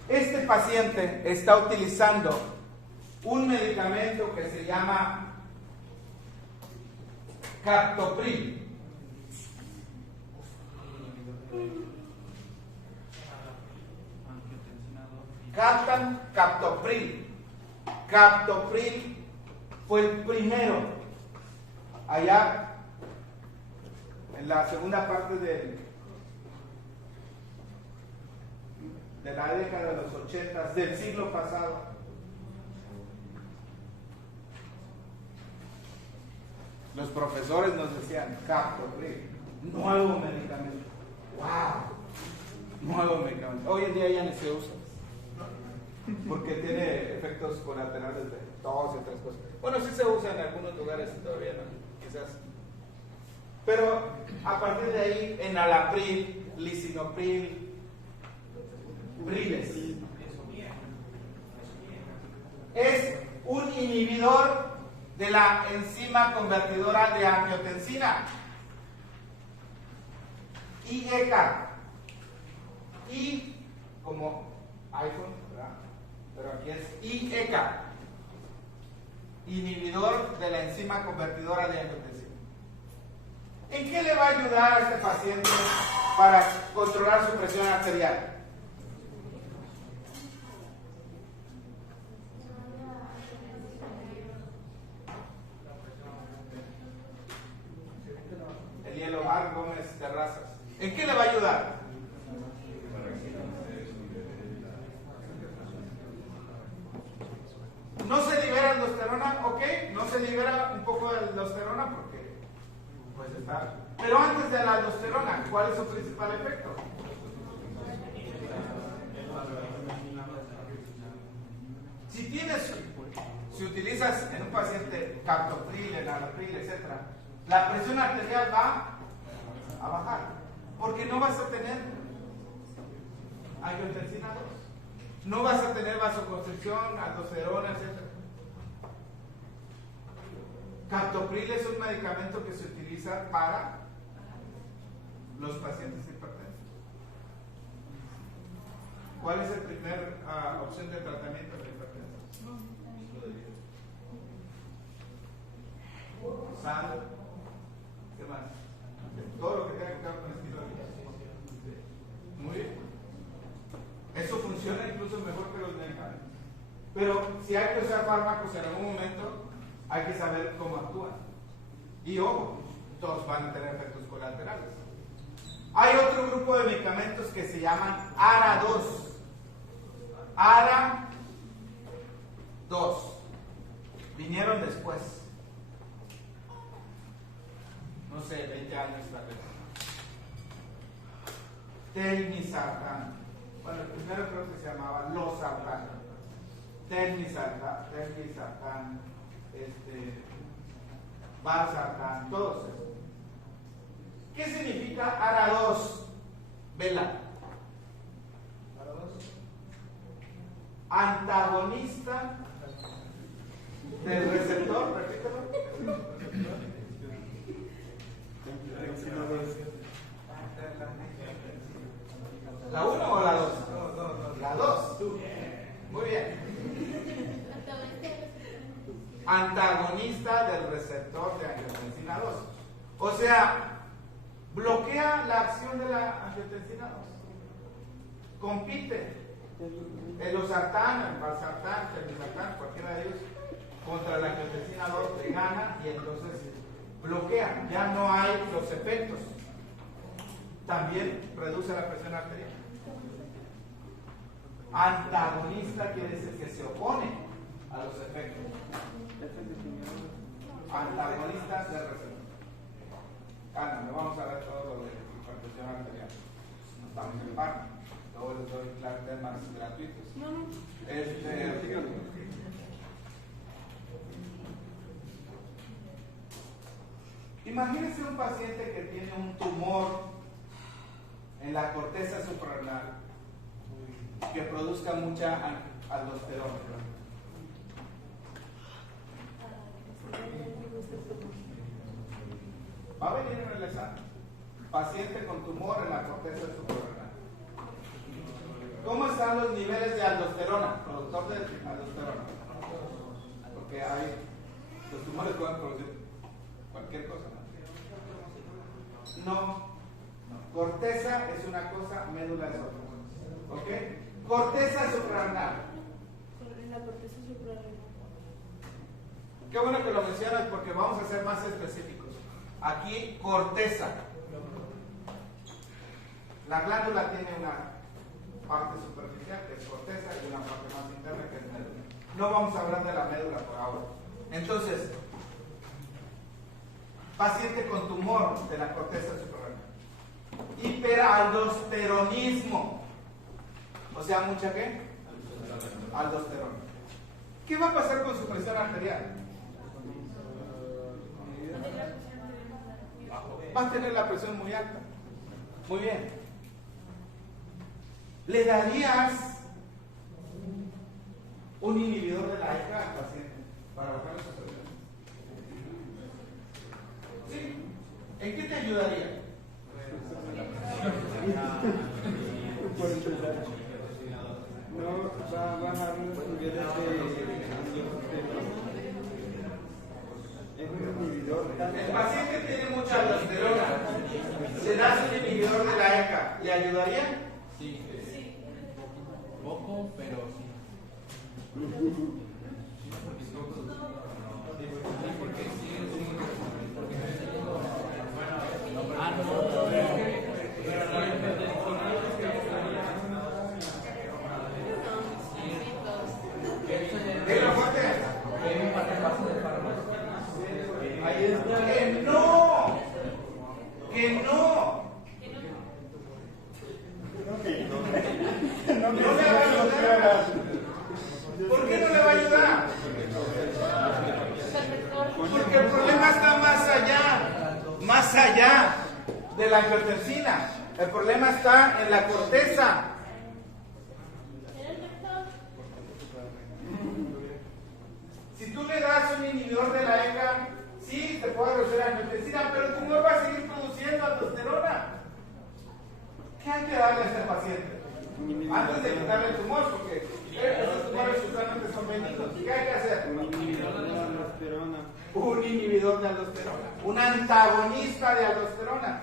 este paciente está utilizando un medicamento que se llama captopril, captopril fue el primero allá en la segunda parte de la década de los 80 del siglo pasado. Los profesores nos decían captopril, nuevo medicamento. ¡Wow! Nuevo medicamento. Hoy en día ya ni se usa porque tiene efectos colaterales de tos y otras cosas. Bueno, sí se usa en algunos lugares todavía, ¿no? Quizás. Pero a partir de ahí, enalapril, lisinopril, Briles. Es un inhibidor de la enzima convertidora de angiotensina, IECA. Y como iPhone, ¿verdad? Pero aquí es IECA, inhibidor de la enzima convertidora de angiotensina. ¿En qué le va a ayudar a este paciente para controlar su presión arterial? Elielomar Gómez Terrazas. ¿En qué le va a ayudar? ¿No se libera aldosterona? Ok, no se libera un poco de aldosterona porque pues está. Pero antes de la aldosterona, ¿cuál es su principal efecto? Si utilizas en un paciente captopril, enalapril, etc., la presión arterial va a bajar, porque no vas a tener angiotensina 2, no vas a tener vasoconstricción, aldosterona, etc. Captopril es un medicamento que se utiliza para los pacientes hipertensos. ¿Cuál es la primera opción de tratamiento de hipertensión? Sal. ¿Qué más? Todo lo que tenga que ver con el estilo de vida. Muy bien. Eso funciona incluso mejor que los medicamentos. Pero si hay que usar fármacos en algún momento, hay que saber cómo actúan. Y ojo, todos van a tener efectos colaterales. Hay otro grupo de medicamentos que se llaman ARA2. ARA2. Vinieron después. No sé, 20 años tal vez. Telmisartán. Bueno, el primero creo que se llamaba Losartán. Telmisartán, Valsartán, todos esos. ¿Qué significa ARA2? Vela. Antagonista del receptor, repítelo. ¿La 1 o la 2? La 2. Muy bien. Antagonista del receptor de angiotensina 2. O sea, bloquea la acción de la angiotensina 2. Compite el losartán, el valsartán, el telmisartán, cualquiera de ellos, contra la angiotensina 2 le gana y entonces bloquea. Ya no hay los efectos. También reduce la presión arterial. Antagonista quiere decir que se opone a los efectos. Antagonistas de receptor. Cálmame, vamos a ver todo lo de hipertensión arterial. No estamos en parte. Luego les doy temas gratuitos. Imagínense un paciente que tiene un tumor en la corteza suprarrenal que produzca mucha aldosterona. Va a venir en el examen. Paciente con tumor en la corteza suprarrenal. ¿Cómo están los niveles de aldosterona? Productor de aldosterona. Porque los tumores pueden producir cualquier cosa. No. Corteza es una cosa, médula es otra. ¿Ok? Corteza suprarrenal. En la corteza suprarrenal. Qué bueno que lo mencionas porque vamos a ser más específicos. Aquí, corteza. La glándula tiene una parte superficial que es corteza y una parte más interna que es médula. No vamos a hablar de la médula por ahora. Entonces, paciente con tumor de la corteza suprarrenal. Hiperaldosteronismo. O sea, ¿mucha qué? Aldosterona. ¿Qué va a pasar con su presión arterial? Va a tener la presión muy alta. Muy bien. ¿Le darías un inhibidor de la ECA al paciente para bajar esa presión? ¿Sí? ¿En qué te ayudaría? No va a bajar los niveles de es un inhibidor. El paciente tiene mucha aldosterona. ¿Le das un inhibidor de la ECA? ¿Le ayudaría? Sí. Poco, pero sí. Ahí está. ¡Que no! ¡Que no! No le va a ayudar. ¿Por qué no le va a ayudar? Porque el problema está más allá de la angiotensina. El problema está en la corteza. Si tú le das un inhibidor de la ECA, sí, te puede reducir angiotensina, pero el tumor va a seguir produciendo aldosterona. ¿Qué hay que darle a este paciente? Antes de quitarle el tumor, porque esos tumores usualmente son benignos. ¿Qué hay que hacer? Un inhibidor de la aldosterona. Un inhibidor de aldosterona. Un antagonista de aldosterona.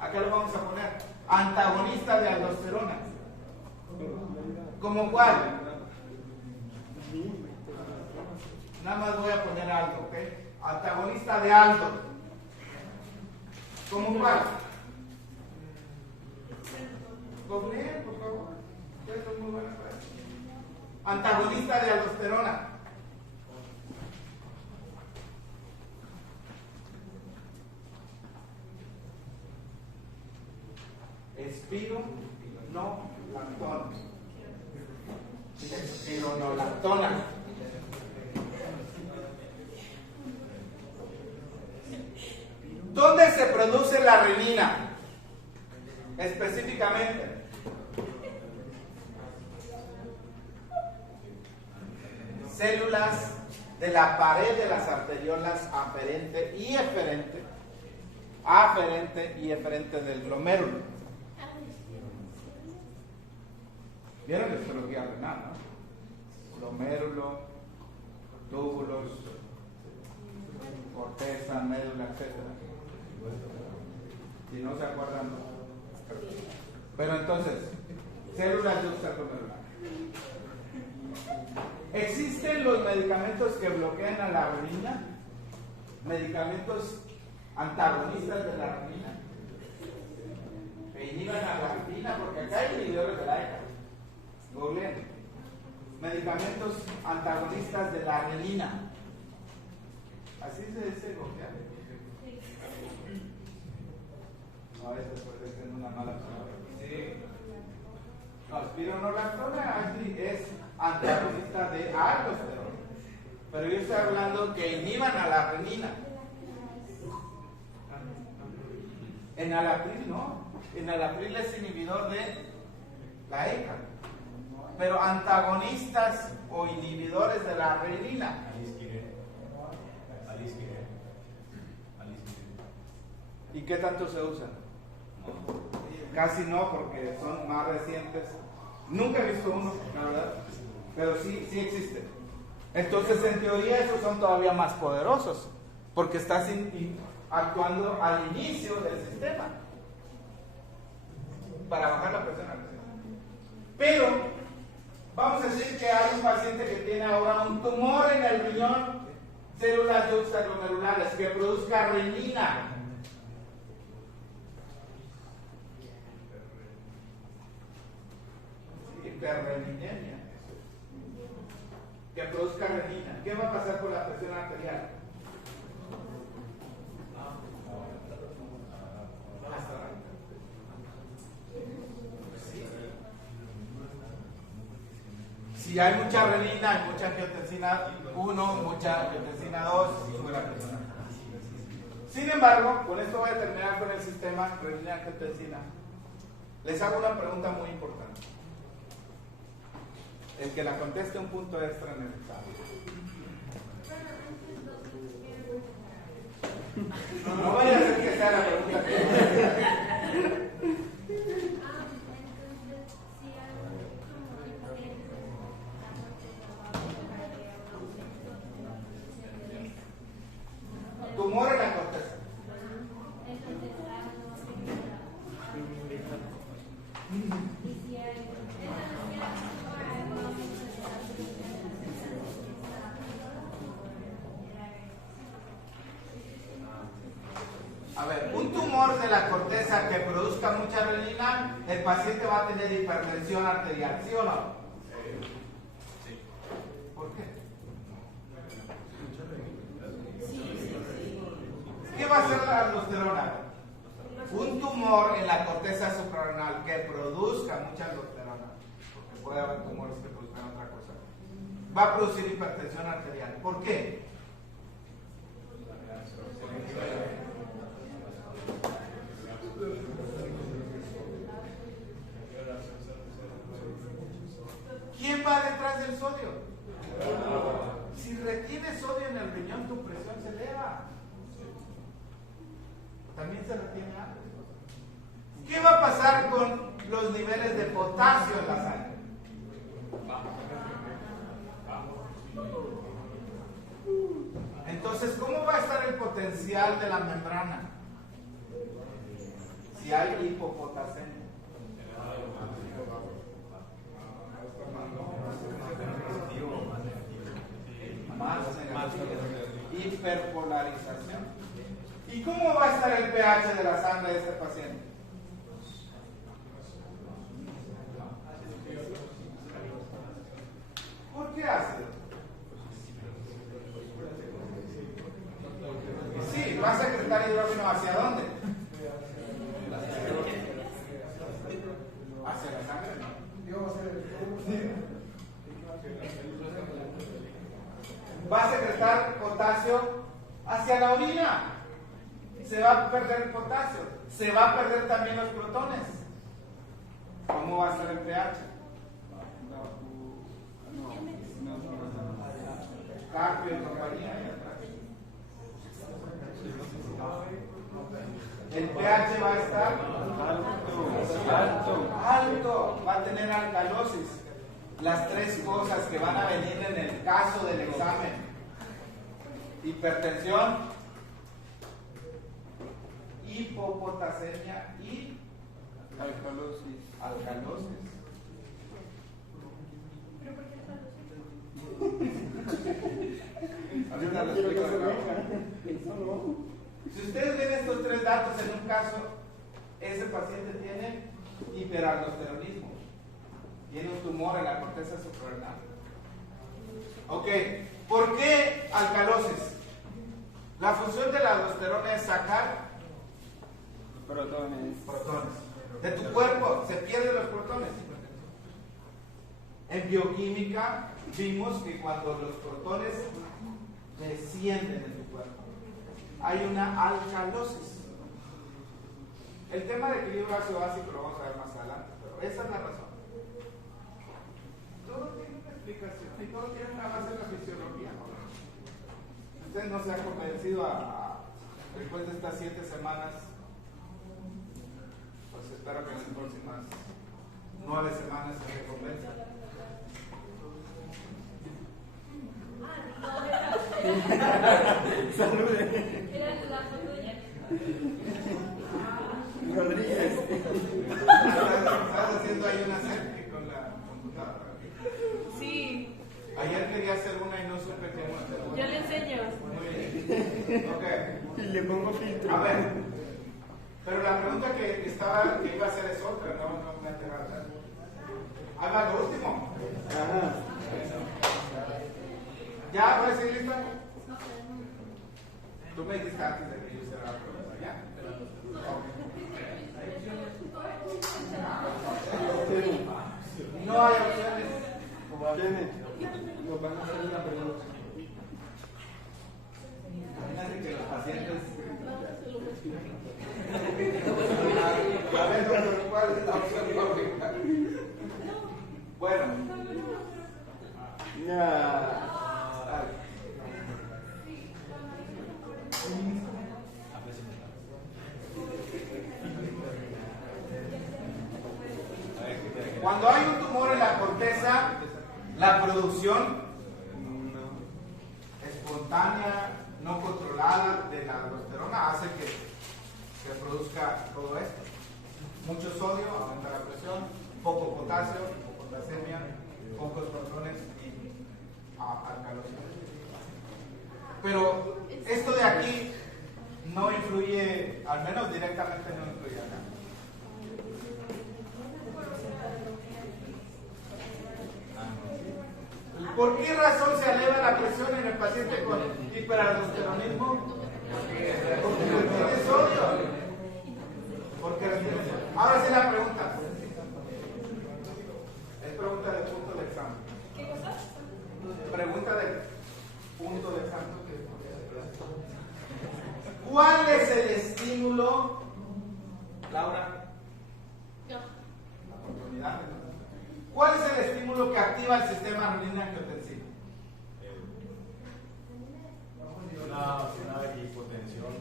Acá lo vamos a poner. Antagonista de aldosterona. ¿Como cuál? Nada más voy a poner algo, ¿ok? Antagonista de algo. ¿Como cuál? Googleen, por favor. Ustedes son muy buenas para eso. Antagonista de aldosterona. Espironolactona. Espironolactona. ¿Dónde se produce la renina? Específicamente. Células de la pared de las arteriolas aferente y eferente. Aferente y eferente del glomérulo. ¿Vieron la histología renal, no? Glomérulo, túbulos, corteza, médula, etc. Si no se acuerdan, no. Pero entonces, células juxtaglomerulares. ¿Existen los medicamentos que bloquean a la renina? ¿Medicamentos antagonistas de la renina? Que inhiban a la renina, porque acá hay inhibidores de la ECA. Googleen. Medicamentos antagonistas de la renina. Así se dice bloquear. A veces puede ser una mala palabra. No, espironolactona es antagonista de aldosterona. Pero yo estoy hablando que inhiban a la renina. Enalapril no. Enalapril es inhibidor de la ECA. Pero antagonistas o inhibidores de la renina. ¿Y qué tanto se usan? Casi no, porque son más recientes. Nunca he visto uno, la verdad, pero sí existen. Entonces, en teoría, esos son todavía más poderosos, porque estás actuando al inicio del sistema para bajar la presión arterial. Pero vamos a decir que hay un paciente que tiene ahora un tumor en el riñón, células juxtaglomerulares, que produzca renina. Hiperreninemia. Que produzca renina. ¿Qué va a pasar con la presión arterial? Si hay mucha renina, hay mucha angiotensina 1, mucha angiotensina 2, sube la presión arterial. Sin embargo, con esto voy a terminar con el sistema renina-angiotensina. Les hago una pregunta muy importante. El que la conteste un punto extra en el examen. No vaya a ser que sea la pregunta que tumor en la corteza. A ver, un tumor de la corteza que produzca mucha renina, el paciente va a tener hipertensión arterial, ¿sí o no? Sí. ¿Por qué? ¿Qué va a hacer la aldosterona? Un tumor en la corteza suprarrenal que produzca mucha aldosterona, porque puede haber tumores que produzcan otra cosa, va a producir hipertensión arterial. ¿Por qué? ¿Quién va detrás del sodio? Si retienes sodio en el riñón, tu presión se eleva. También se retiene algo. ¿Qué va a pasar con los niveles de potasio en la sangre? Entonces, ¿cómo va a estar el potencial de la membrana? Si hay hipopotasemia. Más negativo. Hiperpolarización. ¿Y cómo va a estar el pH de la sangre de este paciente? ¿Por qué ácido? Sí, va a secretar hidrógeno ¿hacia dónde? Hacia la sangre, ¿no? Va a secretar potasio hacia la orina. Se va a perder el potasio. Se va a perder también los protones. ¿Cómo va a ser el pH? Carpio y compañía. El pH va a estar alto, va a tener alcalosis. Las tres cosas que van a venir en el caso del examen: hipertensión, hipopotasemia y alcalosis. Ahorita lo explico de nuevo. Si ustedes ven estos tres datos en un caso, ese paciente tiene hiperaldosteronismo, tiene un tumor en la corteza suprarrenal. Ok, ¿por qué alcalosis? La función de la aldosterona es sacar Protones. protones de tu cuerpo, se pierden los protones. En bioquímica vimos que cuando los protones descienden en tu cuerpo, hay una alcalosis. El tema de equilibrio ácido básico lo vamos a ver más adelante, pero esa es la razón. Todo tiene una explicación y todo tiene una base en la fisiología. Si usted no se ha convencido después de estas 7 semanas, pues espero que en las próximas 9 semanas se convenza. Rodríguez. ¿Estás haciendo ahí una selfie con la computadora? Sí, Ayer quería hacer una y no supe cómo hacerlo. yo le enseño. Muy bien. Ok. Y le pongo filtro. A ver. Pero la pregunta que iba a hacer es otra, no me enterrada. Ahí va lo último. Ajá. ¿Ya? ¿Voy a decir lista? Tú me dijiste antes de que yo hiciera la pregunta, ¿ya? No hay opciones. Tiene. Nos van a hacer una pregunta. Imagínate que los pacientes. A ver, doctor, ¿cuál es la opción correcta? Bueno. Cuando hay un tumor en la corteza, la producción espontánea, no controlada de la aldosterona hace que se produzca todo esto. Mucho sodio, aumenta la presión, poco potasio, hipopotasemia, pocos protones y alcalosis. Pero esto de aquí no influye, al menos directamente no influye acá. ¿Por qué razón se eleva la presión en el paciente con hiperaldosteronismo? Porque retiene sodio. Porque retiene sodio. Ahora sí la pregunta. Es pregunta de punto de examen. ¿Qué cosa? Pregunta de punto de examen. ¿Cuál es el estímulo, Laura? No. La oportunidad. ¿Cuál es el estímulo que activa el sistema renina-angiotensina? Una hipotensión.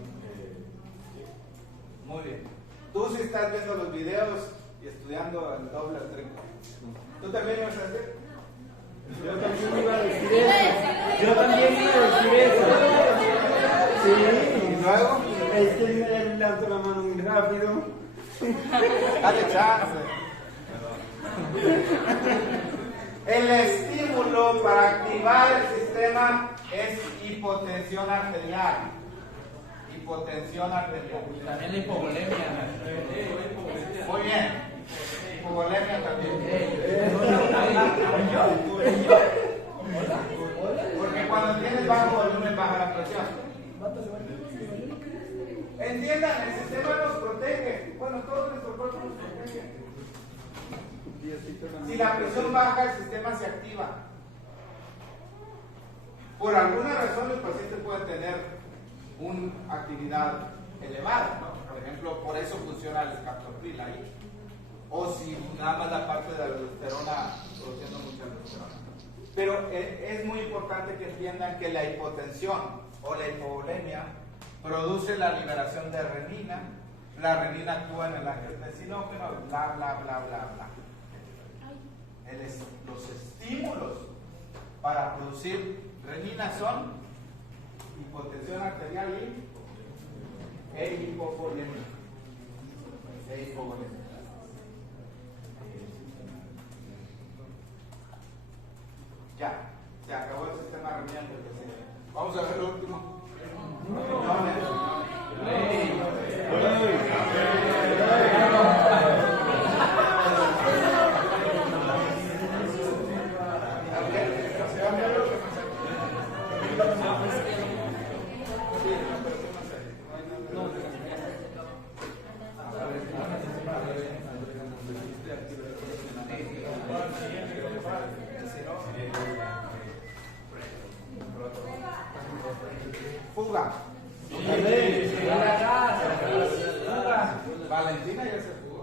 Muy bien. Tú sí estás viendo los videos y estudiando el doble al trinco. ¿Tú también ibas a decir? Yo también iba a decir eso. Yo también iba a decir eso. Sí. ¿Y luego? Es que él lanzó la mano muy rápido. Dale chance. El estímulo para activar el sistema es hipotensión arterial. Hipotensión arterial. También la hipovolemia. Muy bien. Hipovolemia también. Porque cuando tienes bajo volumen baja la presión. Entiendan, el sistema nos protege. Bueno, todo nuestro cuerpo nos protege. Si la presión baja, el sistema se activa. Por alguna razón el paciente puede tener una actividad elevada, ¿no? Por ejemplo, por eso funciona el captopril ahí. O si nada más la parte de la aldosterona produciendo mucha aldosterona. Pero es muy importante que entiendan que la hipotensión o la hipovolemia produce la liberación de renina. La renina actúa en el angiotensinógeno, bla, bla, bla, bla, bla. Los estímulos para producir renina son hipotensión arterial e hipovolemia. Ya, se acabó el sistema renal. Vamos a ver lo último. Fuga. Valentina ya se fugó.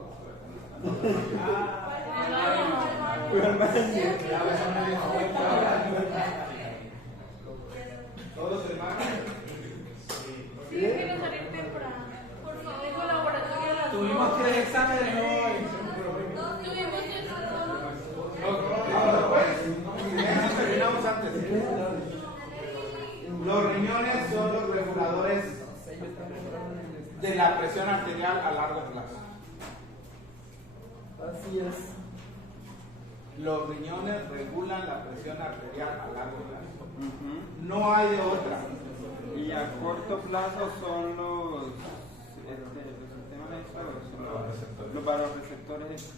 ¿Todos hermanos? Sí, quiero salir temprano. Por favor, tengo laboratorio a las Tuvimos 3 exámenes hoy. Tuvimos Eso terminamos antes. Los riñones son los reguladores de la presión arterial a largo plazo. Así es. Los riñones regulan la presión arterial a largo plazo. No hay de otra. Y a corto plazo son los sistemas nerviosos, los vasoreceptores.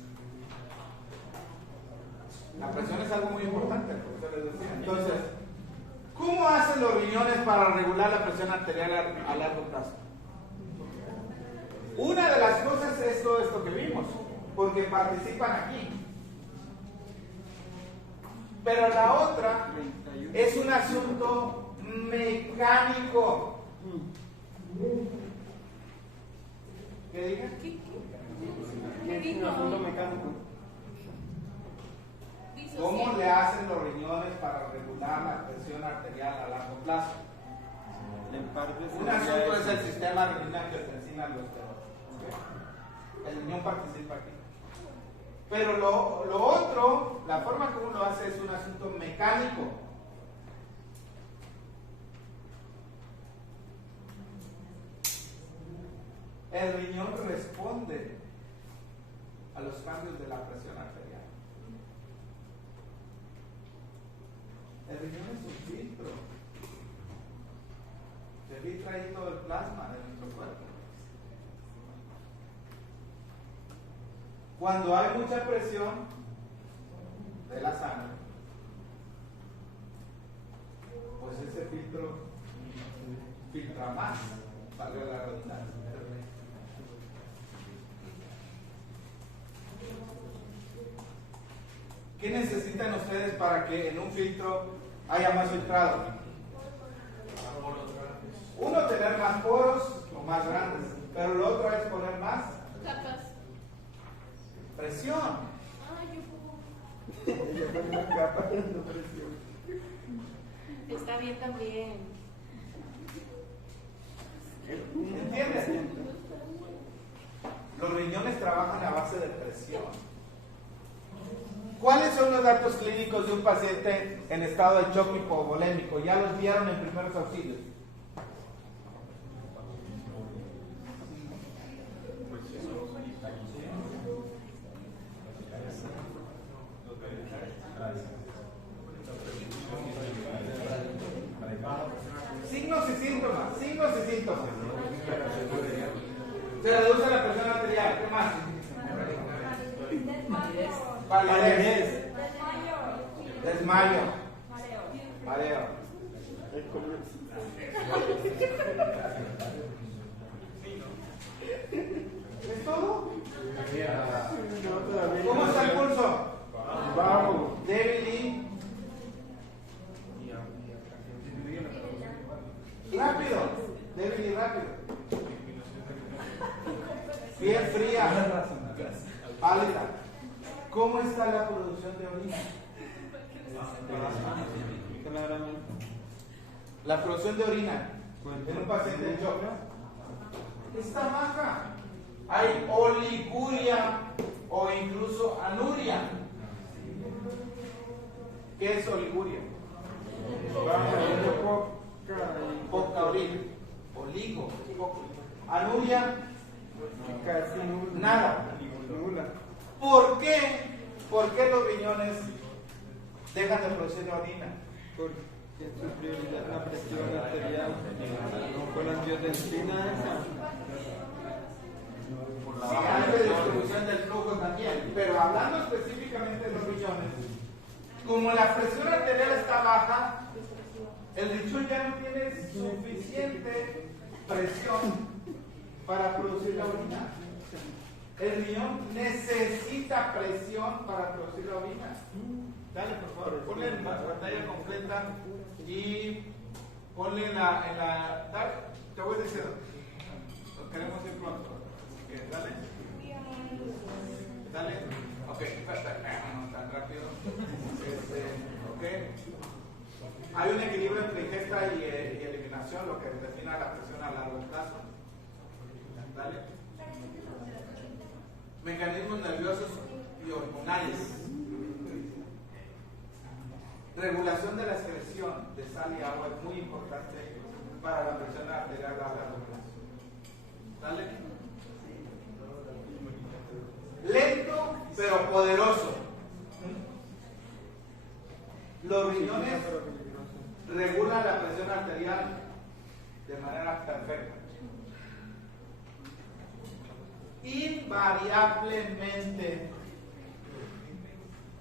La presión es algo muy importante, el profesor les decía. Entonces, ¿cómo hacen los riñones para regular la presión arterial a largo plazo? Una de las cosas es todo esto que vimos, porque participan aquí. Pero la otra es un asunto mecánico. ¿Qué digan? Es un asunto mecánico. ¿Cómo le hacen los riñones para regular la presión arterial a largo plazo? Un asunto es el sistema renina-angiotensina-aldosterona. El riñón participa aquí. Pero lo otro, la forma como lo hace es un asunto mecánico. El riñón responde a los cambios de la presión arterial. El riñón es un filtro que filtra ahí todo el plasma de nuestro cuerpo. Cuando hay mucha presión de la sangre, pues ese filtro filtra más, valga la redundancia. ¿Qué necesitan ustedes para que en un filtro haya más filtrado? Uno, tener más poros o más grandes, pero lo otro es poner más capas. presión. Ay, está bien también. ¿Entiendes? Los riñones trabajan a base de presión. ¿Cuáles son los datos clínicos de un paciente en estado de shock hipovolémico? Ya los vieron en primeros auxilios. Se reduce la presión arterial. ¿Qué más? Palidez. Desmayo. Mareo. ¿Es todo? ¿Cómo está el pulso? Bajo. Débil y rápido. Débil y rápido. Piel fría. Pálida. ¿Cómo está la producción de orina? La producción de orina en un paciente en shock está baja. Hay oliguria o incluso anuria. ¿Qué es oliguria? Poca orina. Oligo, poco. Anuria, Casi nula. nada. Nula. ¿Por qué? ¿Por qué los riñones dejan de producir orina? Porque su prioridad es la presión arterial. Con la angiotensina esa. Sí, hay de distribución del flujo también, pero hablando específicamente de los riñones, como la presión arterial está baja, el riñón ya no tiene suficiente presión para producir la orina. El riñón necesita presión para producir la orina. Dale, por favor, ponle en la pantalla completa y ponle en la dale, te voy diciendo. Nos queremos ir pronto. Okay, dale. Dale. Ok, perfecto. No tan rápido. Ok. Hay un equilibrio entre ingesta y eliminación, lo que determina la presión a largo plazo. Dale. Mecanismos nerviosos y hormonales. Regulación de la excreción de sal y agua es muy importante para la presión arterial a largo plazo. ¿Dale? Lento pero poderoso. Los riñones regulan la presión arterial de manera perfecta. Invariablemente,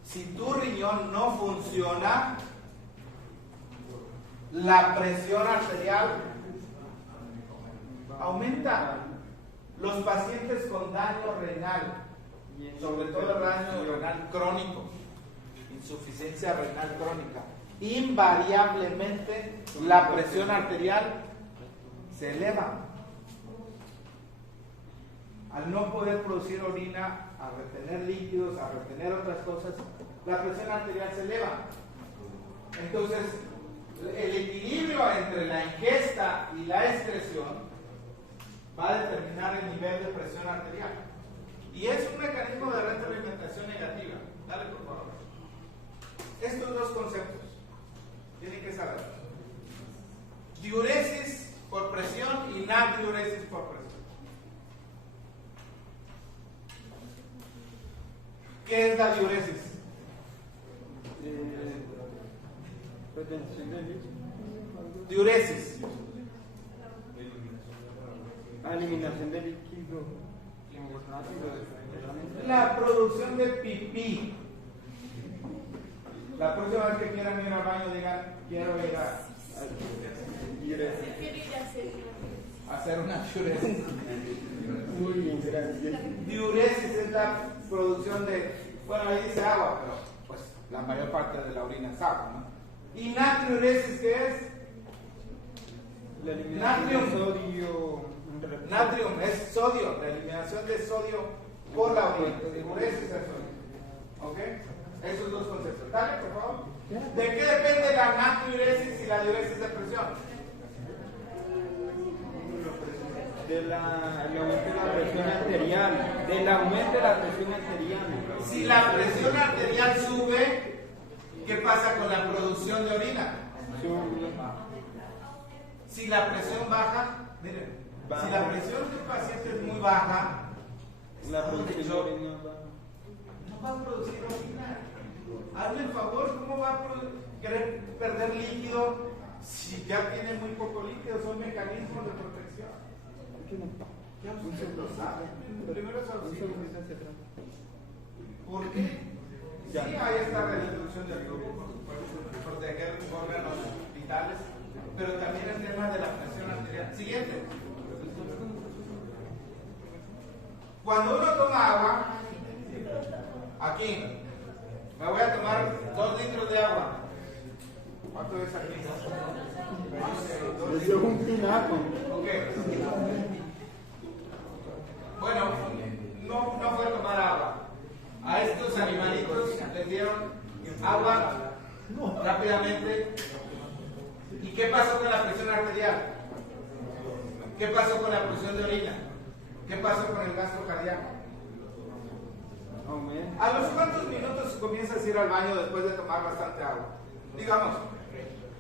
si tu riñón no funciona, la presión arterial aumenta. Los pacientes con daño renal, sobre todo el daño renal crónico, insuficiencia renal crónica, invariablemente la presión arterial se eleva. Al no poder producir orina, a retener líquidos, a retener otras cosas, la presión arterial se eleva. Entonces, el equilibrio entre la ingesta y la excreción va a determinar el nivel de presión arterial. Y es un mecanismo de retroalimentación negativa. Dale, por favor. Estos dos conceptos tienen que saber. Diuresis por presión y natriuresis por presión. ¿Qué es la diuresis? Retención de líquido. Diuresis. Eliminación de líquido. La producción de pipí. La próxima vez que quieran ir al baño digan, quiero ir a hacer una diuresis. Muy bien, gracias. Diuresis es la producción de, bueno, ahí dice agua, pero pues la mayor parte de la orina es agua, ¿no? ¿Y natriuresis qué es? La eliminación de sodio. Natrium es sodio, la eliminación de sodio por la orina. Diuresis es sodio. ¿Ok? Esos dos conceptos. Dale, por favor. ¿De qué depende la natriuresis y la diuresis de presión? Del aumento de la presión arterial. Del aumento de la presión arterial. Si la presión arterial sube, ¿qué pasa con la producción de orina? Si la presión baja, miren, si la presión del paciente es muy baja, La producción de orina no va a producir orina. Hazle el favor, ¿cómo va a querer perder líquido si ya tiene muy poco líquido? Son mecanismos de protección. Ya usted lo sabe. Primero es Un auxilio. segundito hacia atrás. ¿Por qué? Sí, hay esta reducción del flujo, proteger órganos vitales, pero también el tema de la presión arterial. Siguiente. Cuando uno toma agua, aquí, me voy a tomar 2 litros de agua. ¿Cuánto es aquí? Yo un pinaco. Ok. Bueno, no fue a tomar agua. A estos animalitos les dieron agua rápidamente. ¿Y qué pasó con la presión arterial? ¿Qué pasó con la presión de orina? ¿Qué pasó con el gasto cardíaco? ¿A los cuántos minutos comienzas a ir al baño después de tomar bastante agua? Digamos,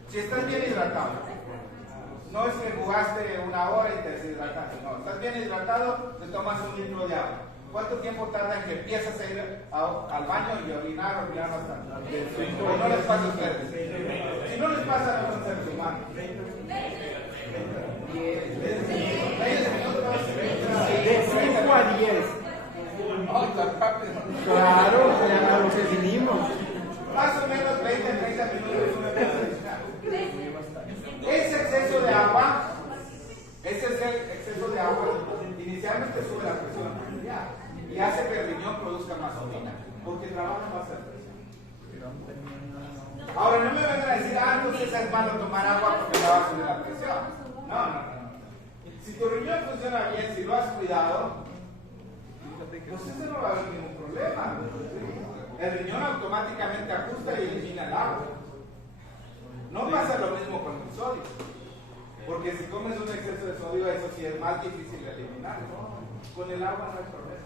si estás bien hidratado, no es que jugaste 1 hora y te deshidrataste, no, estás bien hidratado, te tomas 1 litro de agua. ¿Cuánto tiempo tarda en que empiezas a ir al baño y orinar bastante? ¿O no les pasa a ustedes? Si no les pasa, no son seres humanos. De 5 a 10. Claro, a lo que vinimos. Más o menos 20, 30 minutos uno empieza a orinar. Ese exceso de agua, inicialmente sube la presión arterial y hace que el riñón produzca más orina, porque trabaja más el presión. Ahora, no me vengan a decir, entonces es malo tomar agua porque le va a subir la presión. No. Si tu riñón funciona bien, si lo has cuidado, pues eso no va a haber ningún problema. El riñón automáticamente ajusta y elimina el agua. No pasa lo mismo con el sodio, porque si comes un exceso de sodio, eso sí es más difícil de eliminar. ¿No? Con el agua no hay problema.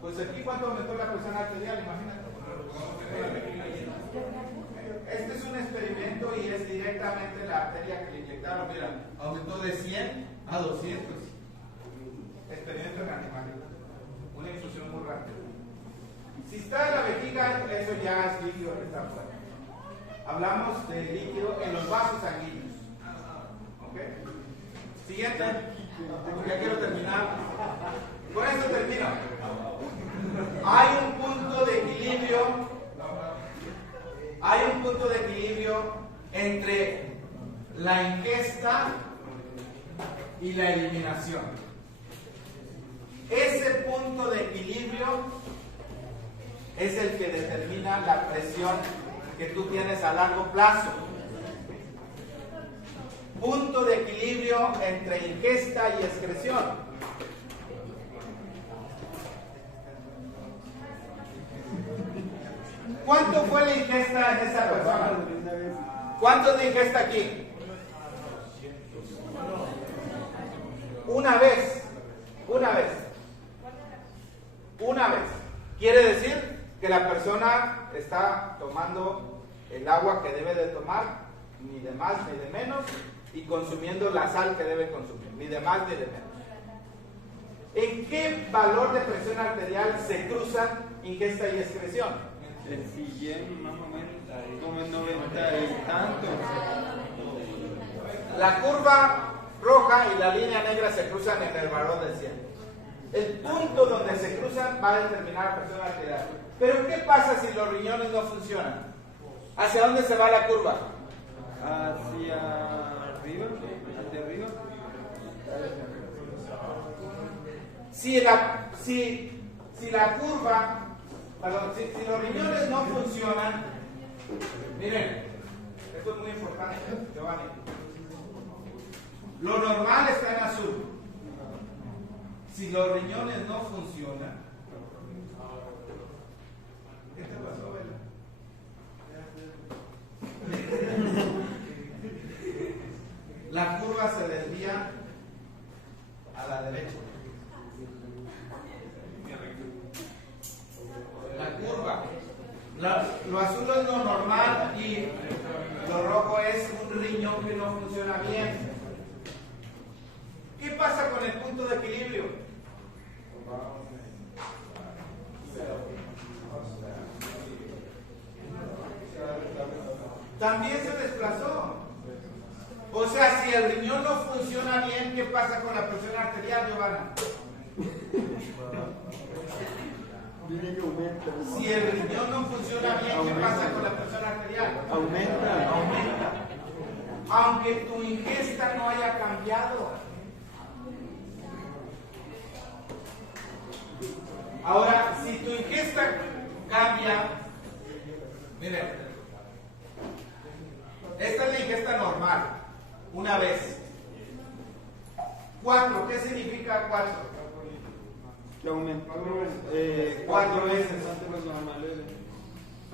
Pues aquí, ¿cuánto aumentó la presión arterial? Imagínate. Este es un experimento y es directamente la arteria que le inyectaron. Mira, aumentó de 100 a 200. Experimento en animales. Una infusión muy rápida. Si está en la vejiga, eso ya es líquido que está fuera. Hablamos de líquido en los vasos sanguíneos. ¿Ok? Siguiente. Ya quiero terminar. Con esto termino. Hay un punto de equilibrio. Hay un punto de equilibrio entre la ingesta y la eliminación. Ese punto de equilibrio es el que determina la presión que tú tienes a largo plazo. Punto de equilibrio entre ingesta y excreción. ¿Cuánto fue la ingesta en esa persona? ¿Cuánto es la ingesta aquí? Una vez. Quiere decir que la persona está tomando el agua que debe de tomar, ni de más ni de menos, y consumiendo la sal que debe consumir, ni de más ni de menos. ¿En qué valor de presión arterial se cruzan ingesta y excreción? El siguiente, más o menos, como el 90 y tanto. La curva roja y la línea negra se cruzan en el valor del 100. El punto donde se cruzan va a determinar la presión arterial. Pero ¿qué pasa si los riñones no funcionan? ¿Hacia dónde se va la curva? Hacia arriba. Si los riñones no funcionan, miren, esto es muy importante, Giovanni. Lo normal está en azul. Si los riñones no funcionan, ¿qué te pasó, Bela? La curva se desvía a la derecha. La curva. Lo azul es lo normal y lo rojo es un riñón que no funciona bien. ¿Qué pasa con el punto de equilibrio? También se desplazó. O sea, si el riñón no funciona bien, ¿qué pasa con la presión arterial, Giovanna? Si el riñón no funciona bien, ¿qué pasa con la presión arterial? Aumenta. Aunque tu ingesta no haya cambiado. Ahora, si tu ingesta cambia, miren, esta es la ingesta normal, una vez. 4, ¿qué significa 4? Que aumentó 4 veces. ante los normales.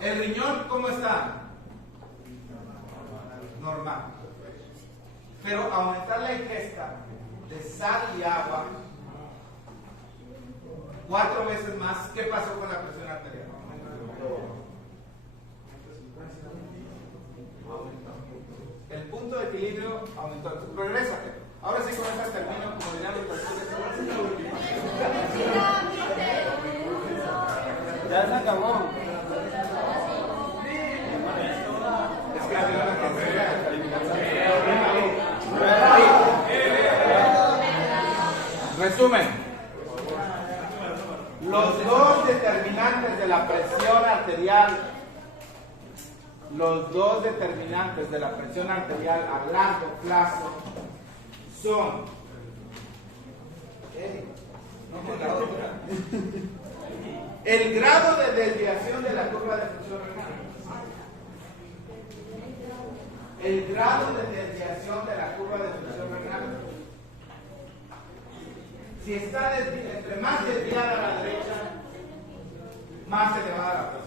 ¿El riñón cómo está? Normal. Pero aumentar la ingesta de sal y agua 4 veces más, ¿qué pasó con la presión arterial? El punto de equilibrio aumentó. Regrésate. Ahora sí con esta termino, como dirían los perfiles. Ya se acabó. Es que había una Resumen. Los dos determinantes de la presión arterial, a largo plazo son el grado de desviación de la curva de función renal. El grado de desviación de la curva de función renal. Si está entre más desviada a la derecha, más elevada la presión.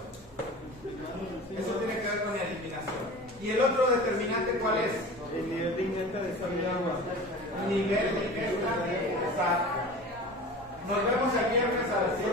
Eso tiene que ver con la eliminación. ¿Y el otro determinante cuál es? El nivel de ingesta de sal y agua. Nivel de ingesta de sal. Nos vemos el viernes a las 7.